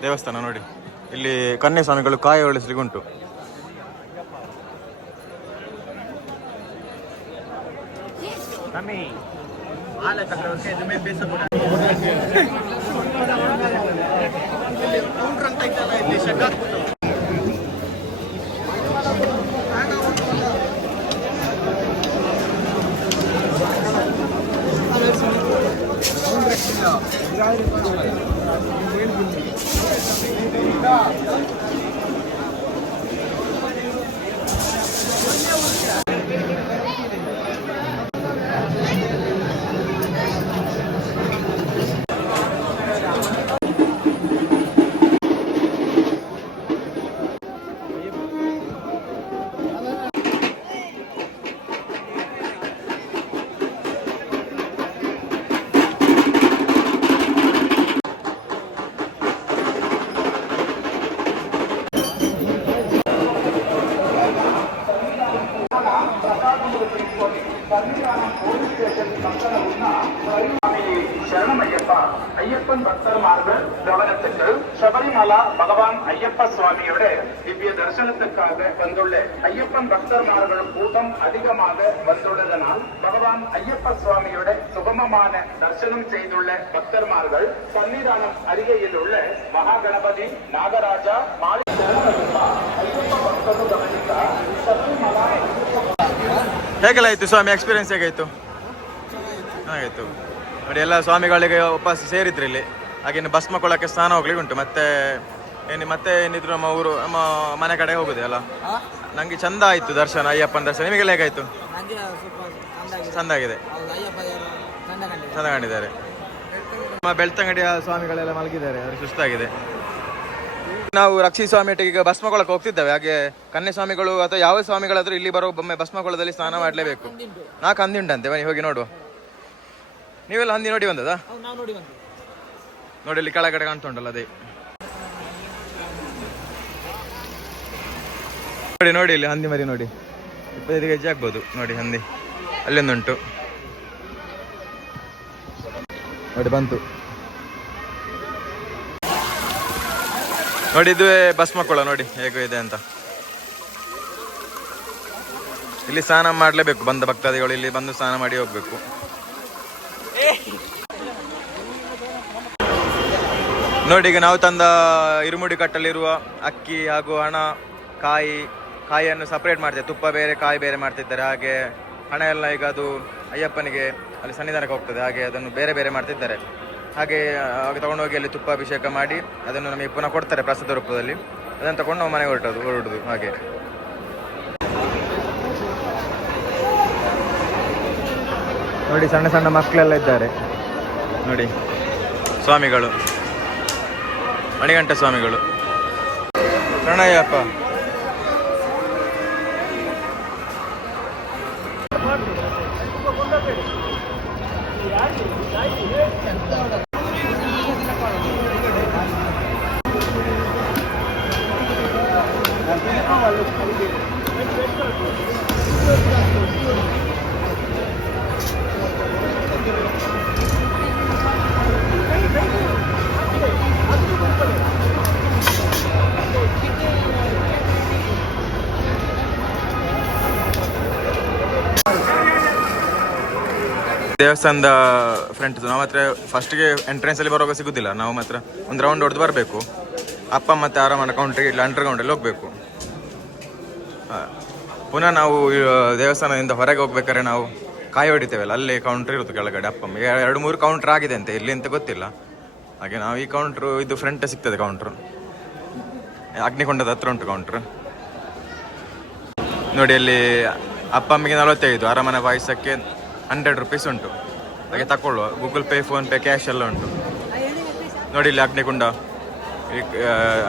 ದೇವಸ್ಥಾನ. ನೋಡಿ ಇಲ್ಲಿ ಕನ್ಯಾ ಸ್ವಾಮಿಗಳು ಕಾಯ ಒಳಿಸ್ಲಿಕ್ಕೆ ಉಂಟು. ശരണമയ്യപ്പ അയ്യപ്പൻ ഭക്തർമാർക്ക് கவனத்துக்கு ശബരിമല ഭഗവാൻ അയ്യപ്പ சுவாமியோட திவ்ய தரிசனத்துக்காக வந்துள்ள ஐயப்பன் பக்தர்மார்கள் கூட்டம் அதிகமாக வந்துள்ளதனால் பகவான் ஐயப்ப சுவாமியோட சுகமமான தரிசனம் செய்துள்ள பக்தர்மார்கள் சன்னிதானம் அருகையில் உள்ள மகாகணபதி நாகராஜா மாலை ஐயப்ப ಭಕ್ತರು ಗಮನಿಸ ಶಬರಿಮಲ ಹೇಗೆಲ್ಲ ಆಯಿತು ಸ್ವಾಮಿ ಎಕ್ಸ್ಪೀರಿಯನ್ಸ್ ಹೇಗಾಯಿತು? ಹಾಗಾಯಿತು ನೋಡಿ, ಎಲ್ಲ ಸ್ವಾಮಿಗಳಿಗೆ ವಾಪಸ್ ಸೇರಿದ್ರು ಇಲ್ಲಿ. ಹಾಗೇನು ಭಸ್ಮ ಕೊಳಕ್ಕೆ ಸ್ನಾನ ಹೋಗ್ಲಿಕ್ಕೆ ಉಂಟು. ಮತ್ತೆ ಏನಿದ್ರು ನಮ್ಮ ಊರು ನಮ್ಮ ಮನೆ ಕಡೆ ಹೋಗುದೆ ಅಲ್ಲ. ನಂಗೆ ಚಂದ ಆಯಿತು ದರ್ಶನ, ಅಯ್ಯಪ್ಪನ ದರ್ಶನ. ನಿಮಗೆಲ್ಲ ಹೇಗಾಯಿತು? ಚಂದಾಗಿದೆ, ಚಂದ ಕಂಡಿದ್ದಾರೆ. ನಮ್ಮ ಬೆಳ್ತಂಗಡಿಯ ಸ್ವಾಮಿಗಳೆಲ್ಲ ಮಲಗಿದ್ದಾರೆ, ಅವ್ರಿಗೆ ಸುಸ್ತಾಗಿದೆ. ನಾವು ರಕ್ಷಿ ಸ್ವಾಮಿಯೊಟ್ಟಿಗೆ ಈಗ ಭಸ್ಮಕೊಳಕ್ಕೆ ಹೋಗ್ತಿದ್ದೇವೆ. ಹಾಗೆ ಕನ್ಯೆ ಸ್ವಾಮಿಗಳು ಅಥವಾ ಯಾವ ಸ್ವಾಮಿಗಳಾದ್ರೂ ಇಲ್ಲಿ ಬರೋ ಒಮ್ಮೆ ಭಸ್ಮಕೊಳದಲ್ಲಿ ಸ್ನಾನ ಮಾಡಲೇಬೇಕು. 4 ಹಂದಿ ಉಂಟಂತೆ, ಬನ್ನಿ ಹೋಗಿ ನೋಡುವ. ನೀವೆಲ್ಲ ಹಂದಿ ನೋಡಿ ಬಂದದಾ? ನೋಡಿ ಇಲ್ಲಿ ಕೆಳಗಡೆ ಕಾಣ್ತಾ ಉಂಟಲ್ಲ, ಅದೇ ನೋಡಿ. ನೋಡಿ ಇಲ್ಲಿ ಹಂದಿ ಮರಿ ನೋಡಿ, 25 ಕೆಜಿ ಆಗ್ಬೋದು ನೋಡಿ ಹಂದಿ. ಅಲ್ಲೊಂದುಂಟು ನೋಡಿ, ಬಂತು ನೋಡಿ. ಇದುವೇ ಭಸ್ಮಕೊಳ ನೋಡಿ ಹೇಗೆ ಇದೆ ಅಂತ. ಇಲ್ಲಿ ಸ್ನಾನ ಮಾಡಲೇಬೇಕು, ಬಂದ ಭಕ್ತಾದಿಗಳು ಇಲ್ಲಿ ಬಂದು ಸ್ನಾನ ಮಾಡಿ ಹೋಗ್ಬೇಕು. ನೋಡಿ, ಈಗ ನಾವು ತಂದ ಇರುಮುಡಿ ಕಟ್ಟಲಿರುವ ಅಕ್ಕಿ ಹಾಗೂ ಹಣ, ಕಾಯಿಯನ್ನು ಸಪರೇಟ್ ಮಾಡ್ತಾರೆ. ತುಪ್ಪ ಬೇರೆ, ಕಾಯಿ ಬೇರೆ ಮಾಡ್ತಿದ್ದಾರೆ. ಹಾಗೆ ಹಣ ಎಲ್ಲ ಈಗ ಅದು ಅಯ್ಯಪ್ಪನಿಗೆ ಅಲ್ಲಿ ಸನ್ನಿಧಾನಕ್ಕೆ ಹೋಗ್ತದೆ. ಹಾಗೆ ಅದನ್ನು ಬೇರೆ ಬೇರೆ ಮಾಡ್ತಿದ್ದಾರೆ. ಹಾಗೆ ತಗೊಂಡೋಗಿ ಅಲ್ಲಿ ತುಪ್ಪ ಅಭಿಷೇಕ ಮಾಡಿ ಅದನ್ನು ನಮಗೆ ಪುನಃ ಕೊಡ್ತಾರೆ ಪ್ರಸಾದ ರೂಪದಲ್ಲಿ. ಅದನ್ನು ತಗೊಂಡು ನಾವು ಮನೆಗೆ ಹೊರಡುದು. ಹಾಗೆ ನೋಡಿ, ಸಣ್ಣ ಸಣ್ಣ ಮಕ್ಕಳೆಲ್ಲ ಇದ್ದಾರೆ ನೋಡಿ. ಸ್ವಾಮಿಗಳು, ಮಣಿಕಂಠ ಸ್ವಾಮಿಗಳು. ಪ್ರಣಯಪ್ಪ ದೇವಸ್ಥಾನದ ಫ್ರಂಟ್ ನಾವು ಮಾತ್ರ ಫಸ್ಟ್ಗೆ ಎಂಟ್ರೆನ್ಸಲ್ಲಿ ಬರುವಾಗ ಸಿಗೋದಿಲ್ಲ. ನಾವು ಮಾತ್ರ ಒಂದು ರೌಂಡ್ ಹೊಡೆದು ಬರಬೇಕು. ಅಪ್ಪ ಮತ್ತು ಆರಾಮನ ಕೌಂಟ್ರಿಗೆ ಇಲ್ಲ ಅಂಡರ್ಗ್ರೌಂಡಲ್ಲಿ ಹೋಗಬೇಕು. ಪುನಃ ನಾವು ದೇವಸ್ಥಾನದಿಂದ ಹೊರಗೆ ಹೋಗ್ಬೇಕಾದ್ರೆ ನಾವು ಕಾಯಿ ಹೊಡಿತೇವಲ್ಲ, ಅಲ್ಲೇ ಕೌಂಟ್ರ್ ಇರುತ್ತೆ ಕೆಳಗಡೆ. ಅಪ್ಪಮ್ಮ 2-3 ಕೌಂಟ್ರ್ ಆಗಿದೆ ಅಂತೆ, ಇಲ್ಲಿ ಅಂತ ಗೊತ್ತಿಲ್ಲ. ಹಾಗೆ ನಾವು ಈ ಕೌಂಟ್ರು ಇದು ಫ್ರಂಟ್ ಸಿಗ್ತದೆ ಕೌಂಟ್ರು. ಅಗ್ನಿಕೊಂಡದ ಹತ್ರ ಉಂಟು ಕೌಂಟ್ರು ನೋಡಿ. ಅಲ್ಲಿ ಅಪ್ಪಮ್ಮಿಗೆ 45, ಅರಮನೆ ಪಾಯಸಕ್ಕೆ 100 ರೂಪೀಸ್ ಉಂಟು. ಹಾಗೆ ತಗೊಳ್ಳುವ. ಗೂಗಲ್ ಪೇ, ಫೋನ್ಪೇ, ಕ್ಯಾಶ್ ಎಲ್ಲ ಉಂಟು ನೋಡಿ. ಇಲ್ಲಿ ಅಗ್ನಿಕುಂಡ,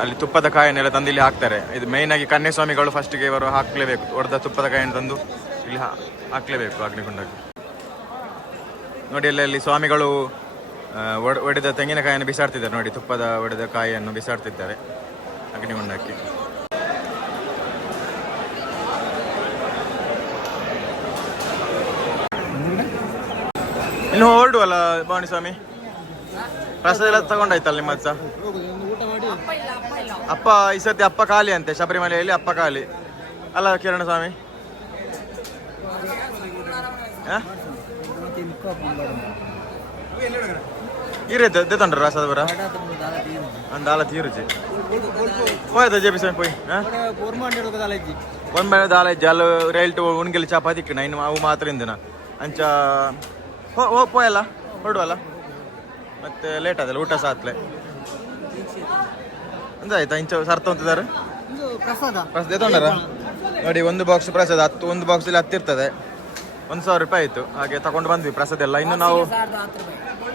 ಅಲ್ಲಿ ತುಪ್ಪದ ಕಾಯನ್ನೆಲ್ಲ ತಂದು ಇಲ್ಲಿ ಹಾಕ್ತಾರೆ. ಇದು ಮೇಯ್ನಾಗಿ ಕನ್ಯೆ ಸ್ವಾಮಿಗಳು ಫಸ್ಟಿಗೆ ಇವರು ಹಾಕಲೇಬೇಕು. ಹೊಡೆದ ತುಪ್ಪದ ಕಾಯನ್ನು ತಂದು ಇಲ್ಲಿ ಹಾಕಲೇಬೇಕು ಅಗ್ನಿಕುಂಡಕ್ಕೆ ನೋಡಿ. ಅಲ್ಲಿ ಸ್ವಾಮಿಗಳು ಒಡೆದ ತೆಂಗಿನಕಾಯಿಯನ್ನು ಬಿಸಾಡ್ತಿದ್ದಾರೆ ನೋಡಿ. ತುಪ್ಪದ ಒಡೆದ ಕಾಯಿಯನ್ನು ಬಿಸಾಡ್ತಿದ್ದಾರೆ ಅಗ್ನಿಕುಂಡಕ್ಕೆ. ಇನ್ನು ಹೊರಡುವಲ್ಲ ಭವಾನಿ ಸ್ವಾಮಿ, ಪ್ರಸಾದ ಎಲ್ಲ ತಗೊಂಡಾಯ್ತಲ್ಲ ನಿಮ್ಮ ಹತ್ರ? ಅಪ್ಪ ಈ ಸರ್ತಿ ಅಪ್ಪ ಖಾಲಿ ಅಂತೆ ಶಬರಿಮಲೆಯಲ್ಲಿ, ಅಪ್ಪ ಖಾಲಿ ಅಲ್ಲ ಕಿರಣ ಸ್ವಾಮಿ? ಇರೈತೆ ದೇತಂಡ್ರ ಪ್ರಸಾದ ಬರ ಒಂದು ಆಲ ತೀರುಜಿ ಹೋಯ್ತು ಜೆ ಪಿ ಸ್ವಾಮಿ ಪೋಯ್ ಒಂದು ಬೇಳೆ ದಾಲ ಇಜ್ಜಿ ಅಲ್ಲಿ ರೈಲ್ಟು ಉಣ್ಗೆಲ್ಲಿ ಚಾಪಾತಿ ಇಕ್ಕಿನ ಇನ್ನು ಅವು ಮಾತ್ರ ಇಂದಿನ ಅಂಚ ಪೋಯಲ್ಲ ಹೊರಡುವಲ್ಲ. ಮತ್ತೆ ಲೇಟ್ ಆದಲ್ಲ ಊಟ ಸಾತ್ಲೆ ಅಂದ ಆಯ್ತಾ ಇಂಚ ಸರ್ತ ಅಂತಿದ್ದಾರೆ ಪ್ರಸಾದ ತೊಗೊಂಡಾರ ನೋಡಿ. ಒಂದು ಬಾಕ್ಸ್ ಪ್ರಸಾದ 10, ಒಂದು ಬಾಕ್ಸಲ್ಲಿ 10 ಇರ್ತದೆ. 1,000 ರೂಪಾಯಿ ಆಯಿತು. ಹಾಗೆ ತಗೊಂಡು ಬಂದ್ವಿ ಪ್ರಸಾದ ಎಲ್ಲ. ಇನ್ನು ನಾವು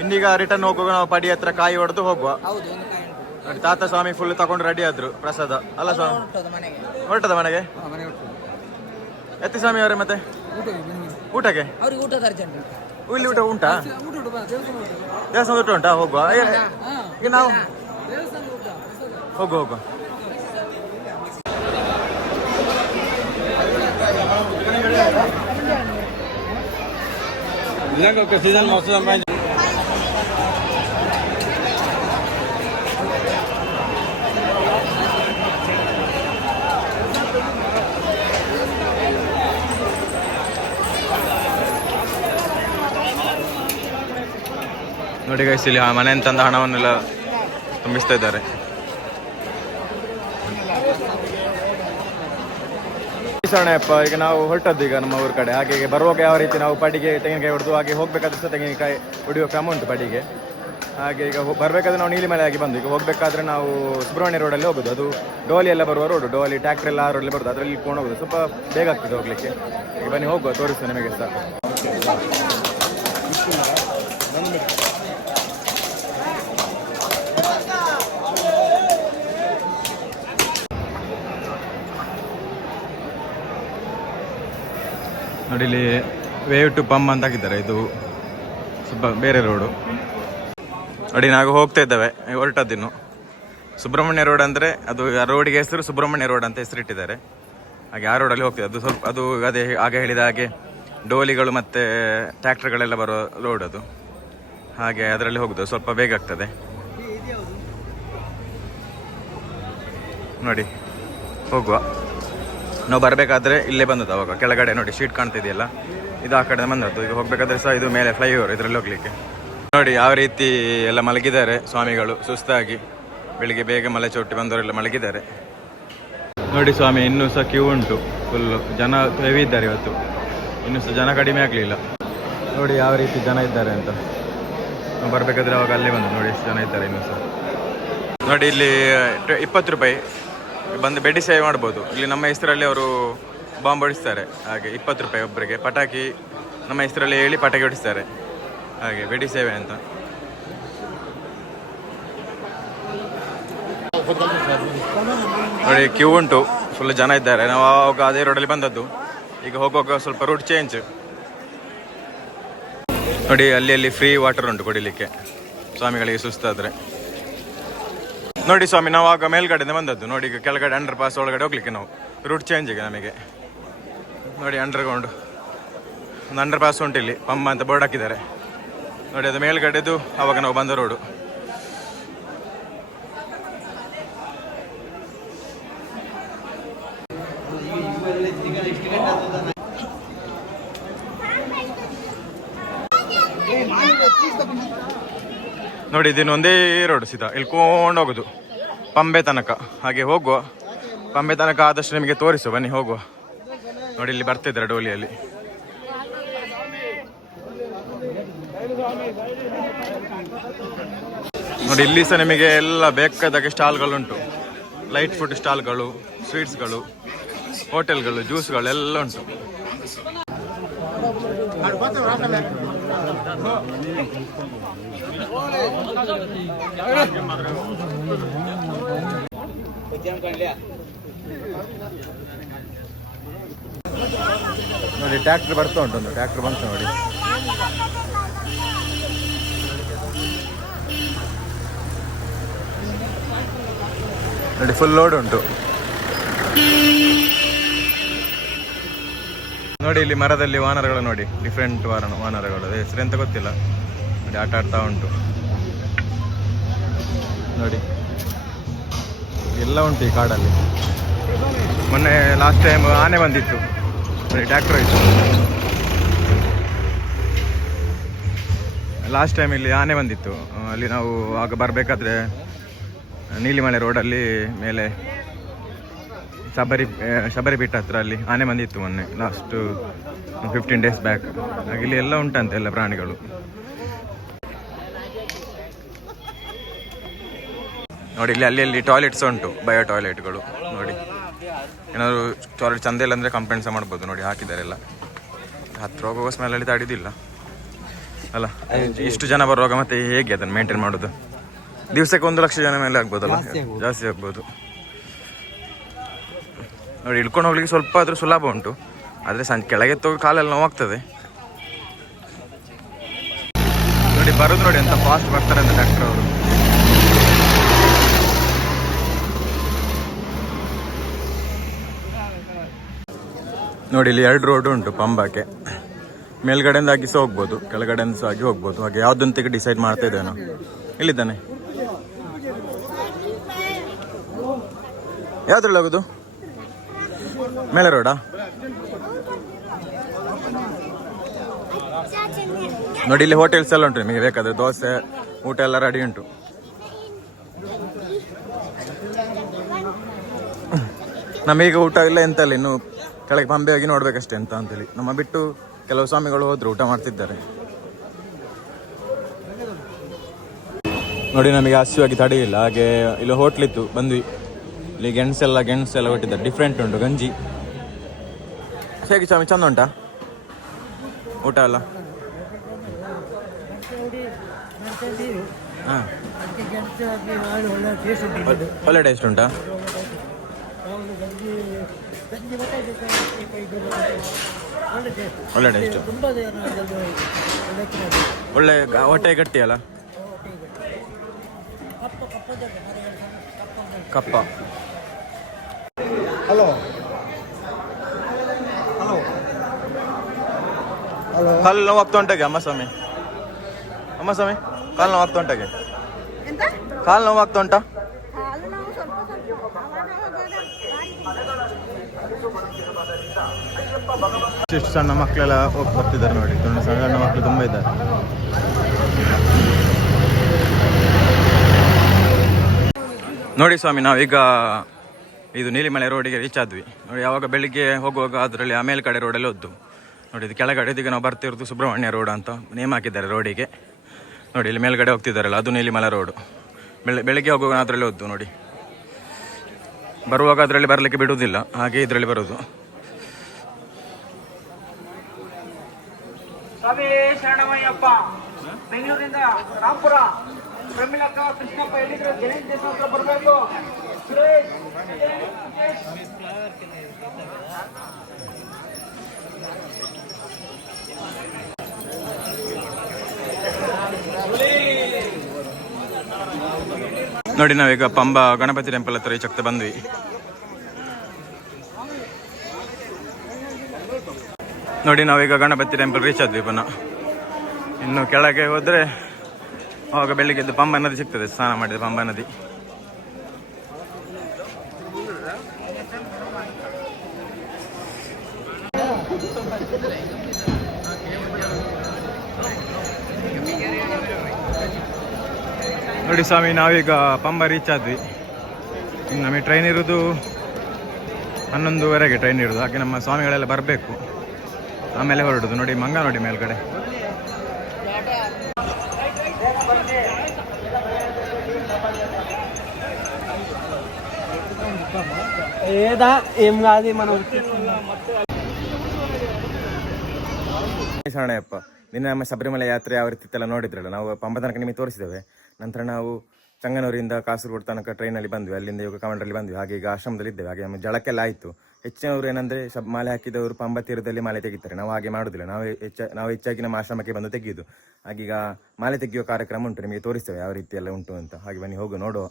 ಇನ್ನೀಗ ರಿಟರ್ನ್ ಹೋಗುವಾಗ ನಾವು ಪಡಿ ಹತ್ರ ಕಾಯಿ ಹೊಡೆದು ಹೋಗುವ ನೋಡಿ. ತಾತ ಸ್ವಾಮಿ ಫುಲ್ ತಗೊಂಡು ರೆಡಿ ಆದ್ರು ಪ್ರಸಾದ ಅಲ್ಲ ಸ್ವಾಮಿ? ಹೊರಟದ ಮನೆಗೆ ಎತ್ತಿ ಸ್ವಾಮಿ ಅವರೇ. ಮತ್ತೆ ಊಟಕ್ಕೆ ಇಲ್ಲಿ ಊಟ ಉಂಟಾ? ದೇವಸ್ಥಾನದ ಊಟ ಉಂಟಾ? ಹೋಗುವ ಈಗ ನಾವು ಹೋಗುವ. ನೋಡಿ ಗೈಸ್ ಇಲ್ಲಿ ಆ ಮನೆ ತಂದ ಹಣವನ್ನೆಲ್ಲ ತುಂಬಿಸ್ತಾ ಇದ್ದಾರೆ. ಅಪ್ಪ ಈಗ ನಾವು ಹೊರಟದ್ದು ಈಗ ನಮ್ಮ ಊರ ಕಡೆ. ಹಾಗೆ ಬರುವಾಗ ಯಾವ ರೀತಿ ನಾವು ಪಡಿಗೆ ತೆಂಗಿನಕಾಯಿ ಹೊಡೆದು ಹಾಗೆ ಹೋಗ್ಬೇಕಾದ್ರೆ ಸಹ ತೆಂಗಿನಕಾಯಿ ಹೊಡೆಯುವ ಕ್ರಮ ಉಂಟು ಪಡಿಗೆ. ಹಾಗೆ ಈಗ ಬರಬೇಕಾದ್ರೆ ನಾವು ನೀಲಿಮಲೆ ಆಗಿ ಬಂದು ಈಗ ಹೋಗಬೇಕಾದ್ರೆ ನಾವು ಸುಬ್ರಹ್ಮಣ್ಯ ರೋಡಲ್ಲಿ ಹೋಗೋದು. ಅದು ಡೋಲಿ ಎಲ್ಲ ಬರುವ ರೋಡು, ಡೋಲಿ ಟ್ರ್ಯಾಕ್ಟರ್ ಎಲ್ಲ ಆ ರೋಡಲ್ಲಿ ಬರೋದು, ಅದರಲ್ಲಿ ಇಟ್ಕೊಂಡು ಹೋಗೋದು. ಸ್ವಲ್ಪ ಬೇಗ ಆಗ್ತದೆ ಹೋಗ್ಲಿಕ್ಕೆ. ಈಗ ಬನ್ನಿ ಹೋಗುವ, ತೋರಿಸ್ತೇನೆ ನಿಮಗೆ ಸಹ. ನೋಡಿ ಇಲ್ಲಿ ವೇವ್ ಟು ಪಂಪ್ ಅಂತ ಹಾಕಿದ್ದಾರೆ. ಇದು ಸ್ವಲ್ಪ ಬೇರೆ ರೋಡು. ನೋಡಿ ನಾವು ಹೋಗ್ತಾ ಇದ್ದೇವೆ, ಹೊರಟದ್ದಿನ್ನು. ಸುಬ್ರಹ್ಮಣ್ಯ ರೋಡ್ ಅಂದರೆ ಅದು ಆ ರೋಡಿಗೆ ಹೆಸರು ಸುಬ್ರಹ್ಮಣ್ಯ ರೋಡ್ ಅಂತ ಹೆಸರಿಟ್ಟಿದ್ದಾರೆ. ಹಾಗೆ ಆ ರೋಡಲ್ಲಿ ಹೋಗ್ತದೆ. ಅದು ಸ್ವಲ್ಪ ಅದು ಅದೇ ಆಗ ಹೇಳಿದ ಹಾಗೆ ಡೋಲಿಗಳು ಮತ್ತು ಟ್ರ್ಯಾಕ್ಟರ್ಗಳೆಲ್ಲ ಬರೋ ರೋಡ್ ಅದು. ಹಾಗೆ ಅದರಲ್ಲಿ ಹೋಗೋದು ಸ್ವಲ್ಪ ಬೇಗ ಆಗ್ತದೆ. ನೋಡಿ ಹೋಗುವ. ನಾವು ಬರಬೇಕಾದ್ರೆ ಇಲ್ಲೇ ಬಂದದ್ದು ಅವಾಗ ಕೆಳಗಡೆ ನೋಡಿ ಶೀಟ್ ಕಾಣ್ತಿದೆಯಲ್ಲ, ಇದು ಆ ಕಡೆ ಬಂದದ್ದು. ಈಗ ಹೋಗ್ಬೇಕಾದ್ರೆ ಸಹ ಇದು ಮೇಲೆ ಫ್ಲೈಓವರ್, ಇದರಲ್ಲಿ ಹೋಗ್ಲಿಕ್ಕೆ. ನೋಡಿ ಯಾವ ರೀತಿ ಎಲ್ಲ ಮಲಗಿದ್ದಾರೆ ಸ್ವಾಮಿಗಳು, ಸುಸ್ತಾಗಿ. ಬೆಳಿಗ್ಗೆ ಬೇಗ ಮಲೆ ಚೌಟಿ ಬಂದವರೆಲ್ಲ ಮಲಗಿದ್ದಾರೆ. ನೋಡಿ ಸ್ವಾಮಿ, ಇನ್ನೂ ಸಹ ಕ್ಯೂ ಉಂಟು, ಫುಲ್ಲು ಜನ ಹೆವಿ ಇದ್ದಾರೆ ಇವತ್ತು. ಇನ್ನೂ ಸಹ ಜನ ಕಡಿಮೆ ಆಗಲಿಲ್ಲ. ನೋಡಿ ಯಾವ ರೀತಿ ಜನ ಇದ್ದಾರೆ ಅಂತ. ನಾವು ಬರಬೇಕಾದ್ರೆ ಅವಾಗ ಅಲ್ಲೇ ಬಂದು ನೋಡಿ ಎಷ್ಟು ಜನ ಇದ್ದಾರೆ ಇನ್ನೂ ಸಹ. ನೋಡಿ ಇಲ್ಲಿ 20 ರೂಪಾಯಿ ಬಂದು ಬೆಡ್ಡಿ ಸೇವೆ ಮಾಡ್ಬೋದು. ಇಲ್ಲಿ ನಮ್ಮ ಹೆಸರಲ್ಲಿ ಅವರು ಬಾಂಬ್ ಹೊಡಿಸ್ತಾರೆ. ಹಾಗೆ 20 ರೂಪಾಯಿ ಒಬ್ಬರಿಗೆ. ಪಟಾಕಿ ನಮ್ಮ ಹೆಸರಲ್ಲಿ ಹೇಳಿ ಪಟಾಕಿ ಹೊಡಿಸ್ತಾರೆ. ಹಾಗೆ ಬೆಡ್ಡಿ ಸೇವೆ ಅಂತ. ನೋಡಿ ಕ್ಯೂ ಉಂಟು, ಫುಲ್ ಜನ ಇದ್ದಾರೆ. ನಾವು ಆವಾಗ ಅದೇ ರೋಡಲ್ಲಿ ಬಂದದ್ದು. ಈಗ ಹೋಗುವಾಗ ಸ್ವಲ್ಪ ರೂಟ್ ಚೇಂಜ್. ನೋಡಿ ಅಲ್ಲಿ ಫ್ರೀ ವಾಟರ್ ಉಂಟು ಕುಡಿಲಿಕ್ಕೆ ಸ್ವಾಮಿಗಳಿಗೆ ಸುಸ್ತಾದರೆ. ನೋಡಿ ಸ್ವಾಮಿ, ನಾವು ಆಗ ಮೇಲ್ಗಡೆಯಿಂದ ಬಂದದ್ದು. ನೋಡಿ ಈಗ ಕೆಳಗಡೆ ಅಂಡರ್ ಪಾಸ್ ಒಳಗಡೆ ಹೋಗ್ಲಿಕ್ಕೆ ನಾವು ರೂಟ್ ಚೇಂಜ್ ಈಗ ನಮಗೆ. ನೋಡಿ ಅಂಡರ್ಗ್ರೌಂಡ್ ಒಂದು ಅಂಡರ್ ಪಾಸ್ ಉಂಟು ಇಲ್ಲಿ, ಪಂಬ ಅಂತ ಬೋರ್ಡ್ ಹಾಕಿದ್ದಾರೆ. ನೋಡಿ ಅದು ಮೇಲ್ಗಡೆದು ಆವಾಗ ನಾವು ಬಂದ ರೋಡು. ನೋಡಿ ಇದನ್ನು ಒಂದೇ ರೋಡ್ ಸೀದಾ ಇಳ್ಕೊಂಡು ಹೋಗೋದು ಪಂಬೆ ತನಕ. ಹಾಗೆ ಹೋಗುವ, ಪಂಬೆ ತನಕ ಆದಷ್ಟು ನಿಮಗೆ ತೋರಿಸುವ, ಬನ್ನಿ ಹೋಗುವ. ನೋಡಿ ಇಲ್ಲಿ ಬರ್ತಿದ್ದಾರೆ ಡೋಲಿಯಲ್ಲಿ. ನೋಡಿ ಇಲ್ಲಿ ಸಹ ನಿಮಗೆ ಎಲ್ಲ ಬೇಕಾದಾಗೆ ಸ್ಟಾಲ್ಗಳುಂಟು. ಲೈಟ್ ಫುಡ್ ಸ್ಟಾಲ್ಗಳು, ಸ್ವೀಟ್ಸ್ಗಳು, ಹೋಟೆಲ್ಗಳು, ಜ್ಯೂಸ್ಗಳು ಎಲ್ಲ ಉಂಟು. ನೋಡಿ ಟ್ರ್ಯಾಕ್ಟರ್ ಬರ್ತಾ ಉಂಟು, ಒಂದು ಟ್ರ್ಯಾಕ್ಟರ್ ಬಂತು ನೋಡಿ. ನೋಡಿ ಫುಲ್ ಲೋಡ್ ಉಂಟು. ನೋಡಿ ಇಲ್ಲಿ ಮರದಲ್ಲಿ ವಾನರಗಳು ನೋಡಿ, ಡಿಫ್ರೆಂಟ್ ವಾನರಗಳು, ಹೆಸರೆಂತ ಗೊತ್ತಿಲ್ಲ. ನೋಡಿ ಆಟ ಆಡ್ತಾ ಉಂಟು. ನೋಡಿ ಎಲ್ಲ ಉಂಟು ಈ ಕಾಡಲ್ಲಿ. ಮೊನ್ನೆ ಲಾಸ್ಟ್ ಟೈಮ್ ಆನೆ ಬಂದಿತ್ತು. ನೋಡಿ ಟ್ರ್ಯಾಕ್ಟರ್ ಹೋಯ್ತು. ಲಾಸ್ಟ್ ಟೈಮ್ ಇಲ್ಲಿ ಆನೆ ಬಂದಿತ್ತು. ಅಲ್ಲಿ ನಾವು ಆಗ ಬರಬೇಕಾದ್ರೆ ನೀಲಿಮಲೆ ರೋಡಲ್ಲಿ ಮೇಲೆ ಶಬರಿಪೀಠ ಹತ್ರ ಅಲ್ಲಿ ಆನೆ ಬಂದಿತ್ತು ಮೊನ್ನೆ, ಲಾಸ್ಟ್ 15 ಡೇಸ್ ಬ್ಯಾಕ್. ಹಾಗೆ ಇಲ್ಲಿ ಎಲ್ಲ ಉಂಟಂತೆ ಎಲ್ಲ ಪ್ರಾಣಿಗಳು. ನೋಡಿ ಇಲ್ಲಿ ಅಲ್ಲಿ ಟಾಯ್ಲೆಟ್ಸ್ ಉಂಟು, ಬಯೋ ಟಾಯ್ಲೆಟ್ಗಳು. ನೋಡಿ ಏನಾದರೂ ಟಾಯ್ಲೆಟ್ ಚಂದ ಇಲ್ಲ ಅಂದರೆ ಕಂಪ್ಲೇಂಟ್ ಸಹ ಮಾಡ್ಬೋದು. ನೋಡಿ ಹಾಕಿದ್ದಾರೆ ಎಲ್ಲ. ಹತ್ರ ಹೋಗುವ ಸ್ಮೆಲ್ಲಲ್ಲಿ ತಡಿದಿಲ್ಲ ಅಲ್ಲ. ಇಷ್ಟು ಜನ ಬರುವಾಗ ಮತ್ತೆ ಹೇಗೆ ಅದನ್ನು ಮೇಂಟೈನ್ ಮಾಡೋದು? ದಿವಸಕ್ಕೆ 1 ಲಕ್ಷ ಜನ ಮೇಲೆ ಆಗ್ಬೋದಲ್ಲ, ಜಾಸ್ತಿ ಆಗ್ಬೋದು. ನೋಡಿ ಇಳ್ಕೊಂಡು ಹೋಗ್ಲಿಕ್ಕೆ ಸ್ವಲ್ಪ ಆದರೂ ಸುಲಭ ಉಂಟು, ಆದರೆ ಸಂಜೆ ಕೆಳಗೆ ಎತ್ತೋಗಿ ಕಾಲೆಲ್ಲ ನೋವಾಗ್ತದೆ. ನೋಡಿ ಬರೋದು ನೋಡಿ ಅಂತ ಫಾಸ್ಟ್ ಬರ್ತಾರೆ ಅಂತ ಡಾಕ್ಟರ್ ಅವರು. ನೋಡಿ ಇಲ್ಲಿ 2 ರೋಡ್ ಉಂಟು ಪಂಬಾಕ್ಕೆ. ಮೇಲ್ಗಡೆಯಿಂದ ಆಗಿ ಸಹ ಹೋಗ್ಬೋದು, ಕೆಳಗಡೆಯಿಂದ ಸಹ ಆಗಿ ಹೋಗ್ಬೋದು. ಹಾಗೆ ಯಾವುದಂತ ಡಿಸೈಡ್ ಮಾಡ್ತಾ ಇದ್ದೇವೆ ನಾವು. ಇಲ್ಲಿದ್ದಾನೆ, ಯಾವ್ದ್ರಲ್ಲಿ ಹೋಗೋದು? ಮೇಲೆ ರೋಡಾ? ನೋಡಿ ಇಲ್ಲಿ ಹೋಟೆಲ್ಸ್ ಎಲ್ಲ ಉಂಟು, ನಿಮಗೆ ಬೇಕಾದ್ರೆ ದೋಸೆ ಊಟ ಎಲ್ಲ ರೆಡಿ ಉಂಟು. ನಮೀಗ ಊಟ ಇಲ್ಲ ಎಂತ ಇಲ್ಲ, ಇನ್ನು ಕೆಳಗೆ ಪಂಬೆ ಹೋಗಿ ನೋಡ್ಬೇಕಷ್ಟೇ ಎಂತ ಅಂತೇಳಿ. ನಮ್ಮ ಬಿಟ್ಟು ಕೆಲವು ಸ್ವಾಮಿಗಳು ಹೋದ್ರು, ಊಟ ಮಾಡ್ತಿದ್ದಾರೆ. ನೋಡಿ ನಮಗೆ ಹಸಿವಾಗಿ ತಡೆಯಿಲ್ಲ, ಹಾಗೆ ಇಲ್ಲಿ ಹೋಟ್ಲಿತ್ತು ಬಂದ್ವಿ. ಇಲ್ಲಿ ಗೆಣಸೆಲ್ಲ ಕೊಟ್ಟಿದ್ದಾರೆ, ಡಿಫ್ರೆಂಟ್ ಉಂಟು ಗಂಜಿ. ಹೇಗೆ ಸ್ವಾಮಿ, ಚಂದ ಉಂಟಾ ಊಟ ಎಲ್ಲ? ಹಾಂ, ಒಳ್ಳೆ ಟೇಸ್ಟ್ ಉಂಟಾ? ಒಳ್ಳೆ ಟೇಸ್ಟ್, ಒಳ್ಳೆ ಹೊಟ್ಟೆ ಗಟ್ಟಿ ಅಲ್ಲ? ಕಪ್ಪ. Hello hello hello. ಕಾಲು ನೋವು ಆಗ್ತಾ ಉಂಟಾಗೆ ಅಮ್ಮ ಸ್ವಾಮಿ, ಕಾಲು ನೋವು ಆಗ್ತಾ ಉಂಟಾಗೆ? ಕಾಲು ನೋವು ಆಗ್ತಾ ಉಂಟಾ? ಇಷ್ಟು ಸಣ್ಣ ಮಕ್ಕಳೆಲ್ಲ ಹೋಗಿ ಬರ್ತಿದ್ದಾರೆ ನೋಡಿ, ಸಣ್ಣ ಮಕ್ಕಳು ತುಂಬ ಇದ್ದಾರೆ. ನೋಡಿ ಸ್ವಾಮಿ, ನಾವೀಗ ಇದು ನೀಲಿಮಲೆ ರೋಡಿಗೆ ರೀಚ್ ಆದ್ವಿ ನೋಡಿ. ಯಾವಾಗ ಬೆಳಿಗ್ಗೆ ಹೋಗುವಾಗ ಅದರಲ್ಲಿ ಆ ಮೇಲ್ಗಡೆ ರೋಡಲ್ಲಿ ಹೋದ್ದು ನೋಡಿ. ಇದು ಕೆಳಗಡೆ ಇದೀಗ ನಾವು ಬರ್ತಿರೋದು ಸುಬ್ರಹ್ಮಣ್ಯ ರೋಡ್ ಅಂತ ನೇಮ್ ಹಾಕಿದ್ದಾರೆ ರೋಡಿಗೆ ನೋಡಿ. ಇಲ್ಲಿ ಮೇಲ್ಗಡೆ ಹೋಗ್ತಿದ್ದಾರಲ್ಲ ಅದು ನೀಲಿಮಲೆ ರೋಡು. ಬೆಳಿಗ್ಗೆ ಹೋಗುವಾಗ ಅದರಲ್ಲಿ ಹೋದ್ದು ನೋಡಿ. ಬರುವಾಗ ಅದರಲ್ಲಿ ಬರಲಿಕ್ಕೆ ಬಿಡುವುದಿಲ್ಲ, ಹಾಗೆ ಇದರಲ್ಲಿ ಬರೋದು. ಸ್ವಾಮಿ ಶರಣಮಯ್ಯಪ್ಪ. ಬೆಂಗಳೂರಿಂದ ರಾಂಪುರ ಪ್ರಮಿಳಕ್ಕ ಕೃಷ್ಣಪ್ಪ ಹೇಳಿದ್ರು ಜಯಂತಿ ಹತ್ರ ಬರಬೇಕು. ನೋಡಿ ನಾವೀಗ ಪಂಬ ಗಣಪತಿ ಟೆಂಪಲ್ ಹತ್ರ ಈಚೆ ಆಗ್ತಾ ಬಂದ್ವಿ. ನೋಡಿ ನಾವೀಗ ಗಣಪತಿ ಟೆಂಪಲ್ ರೀಚ್ ಆದ್ವಿ ಪುನಃ. ಇನ್ನು ಕೆಳಗೆ ಹೋದರೆ ಆವಾಗ ಬೆಳಿಗ್ಗೆದ್ದು ಪಂಬಾ ನದಿ ಸಿಗ್ತದೆ, ಸ್ನಾನ ಮಾಡಿದ ಪಂಬಾ ನದಿ. ನೋಡಿ ಸ್ವಾಮಿ, ನಾವೀಗ ಪಂಬಾ ರೀಚ್ ಆದ್ವಿ. ಇನ್ನು ನಮಗೆ ಟ್ರೈನ್ ಇರೋದು 11:30ಗೆ ಟ್ರೈನ್ ಇರೋದು, ಹಾಗೆ ನಮ್ಮ ಸ್ವಾಮಿಗಳೆಲ್ಲ ಬರಬೇಕು, ಆಮೇಲೆ ಹೊರಡುದು. ನೋಡಿ ಮಂಗ ನೋಡಿ ಮೇಲ್ಗಡೆ. ಶರಣಯ್ಯಪ್ಪ, ನಿನ್ನೆ ನಮ್ಮ ಶಬರಿಮಲೆ ಯಾತ್ರೆ ಯಾವ ರೀತಿ ಎಲ್ಲ ನೋಡಿದ್ರಲ್ಲ, ನಾವು ಪಂಬ ತನಕ ನಿಮಗೆ ತೋರಿಸಿದ್ದೇವೆ. ನಂತರ ನಾವು ಚಂಗನೂರಿಂದ ಕಾಸರಗೋಡು ತನಕ ಟ್ರೈನಲ್ಲಿ ಬಂದ್ವಿ, ಅಲ್ಲಿಂದ ಯೋಗ ಕಮಾಂಡ್ರಲ್ಲಿ ಬಂದ್ವಿ. ಹಾಗೆ ಈಗ ಆಶ್ರಮದಲ್ಲಿ ಇದ್ದೇವೆ. ಹಾಗೆ ನಮ್ಮ ಜಳಕ್ಕೆಲ್ಲ ಆಯಿತು. ಹೆಚ್ಚಿನವರು ಏನಂದರೆ ಮಾಲೆ ಹಾಕಿದವರು ಪಂಬ ತೀರದಲ್ಲಿ ಮಾಲೆ ತೆಗಿತಾರೆ, ನಾವು ಹಾಗೆ ಮಾಡೋದಿಲ್ಲ. ನಾವು ಹೆಚ್ಚಾಗಿ ನಮ್ಮ ಆಶ್ರಮಕ್ಕೆ ಬಂದು ತೆಗೆಯುವುದು. ಹಾಗೀಗ ಮಾಲೆ ತೆಗೆಯುವ ಕಾರ್ಯಕ್ರಮ ಉಂಟು, ನಿಮಗೆ ತೋರಿಸ್ತೇವೆ ಯಾವ ರೀತಿ ಎಲ್ಲ ಉಂಟು ಅಂತ. ಹಾಗೆ ಬನ್ನಿ ಹೋಗು ನೋಡುವ.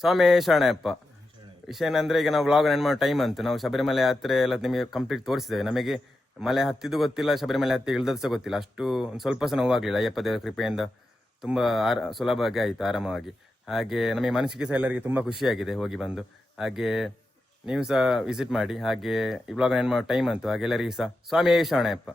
ಸ್ವಾಮಿ ಶರಣಯ್ಯಪ್ಪ. ವಿಷಯ ಏನಂದರೆ, ಈಗ ನಾವು ವ್ಲಾಗ್ ಎಂಡ್ ಮಾಡೋ ಟೈಮ್ ಅಂತು. ನಾವು ಶಬರಿಮಲೆ ಯಾತ್ರೆ ಎಲ್ಲ ನಿಮಗೆ ಕಂಪ್ಲೀಟ್ ತೋರಿಸಿದ್ದೇವೆ. ನಮಗೆ ಮಲೆ ಹತ್ತಿದ್ದು ಗೊತ್ತಿಲ್ಲ, ಶಬರಿಮಲೆ ಹತ್ತಿ ಇಳಿದದ್ದು ಸಹ ಗೊತ್ತಿಲ್ಲ. ಅಷ್ಟು ಒಂದು ಸ್ವಲ್ಪ ಸಹ ನೋವಾಗಲಿಲ್ಲ. ಅಯ್ಯಪ್ಪ ದೇವರ ಕೃಪೆಯಿಂದ ತುಂಬ ಸುಲಭವಾಗಿ ಆಯಿತು, ಆರಾಮವಾಗಿ. ಹಾಗೆ ನಮಗೆ ಮನಸ್ಸಿಗೆ ಸಹ ಎಲ್ಲರಿಗೆ ತುಂಬ ಖುಷಿಯಾಗಿದೆ ಹೋಗಿ ಬಂದು. ಹಾಗೆ ನೀವು ಸಹ ವಿಸಿಟ್ ಮಾಡಿ. ಹಾಗೆ ಈ ವ್ಲಾಗ್ ಎಂಡ್ ಮಾಡೋ ಟೈಮ್ ಅಂತು. ಹಾಗೆ ಎಲ್ಲರಿಗೂ ಸಹ ಸ್ವಾಮಿ ಶರಣಯ್ಯಪ್ಪ.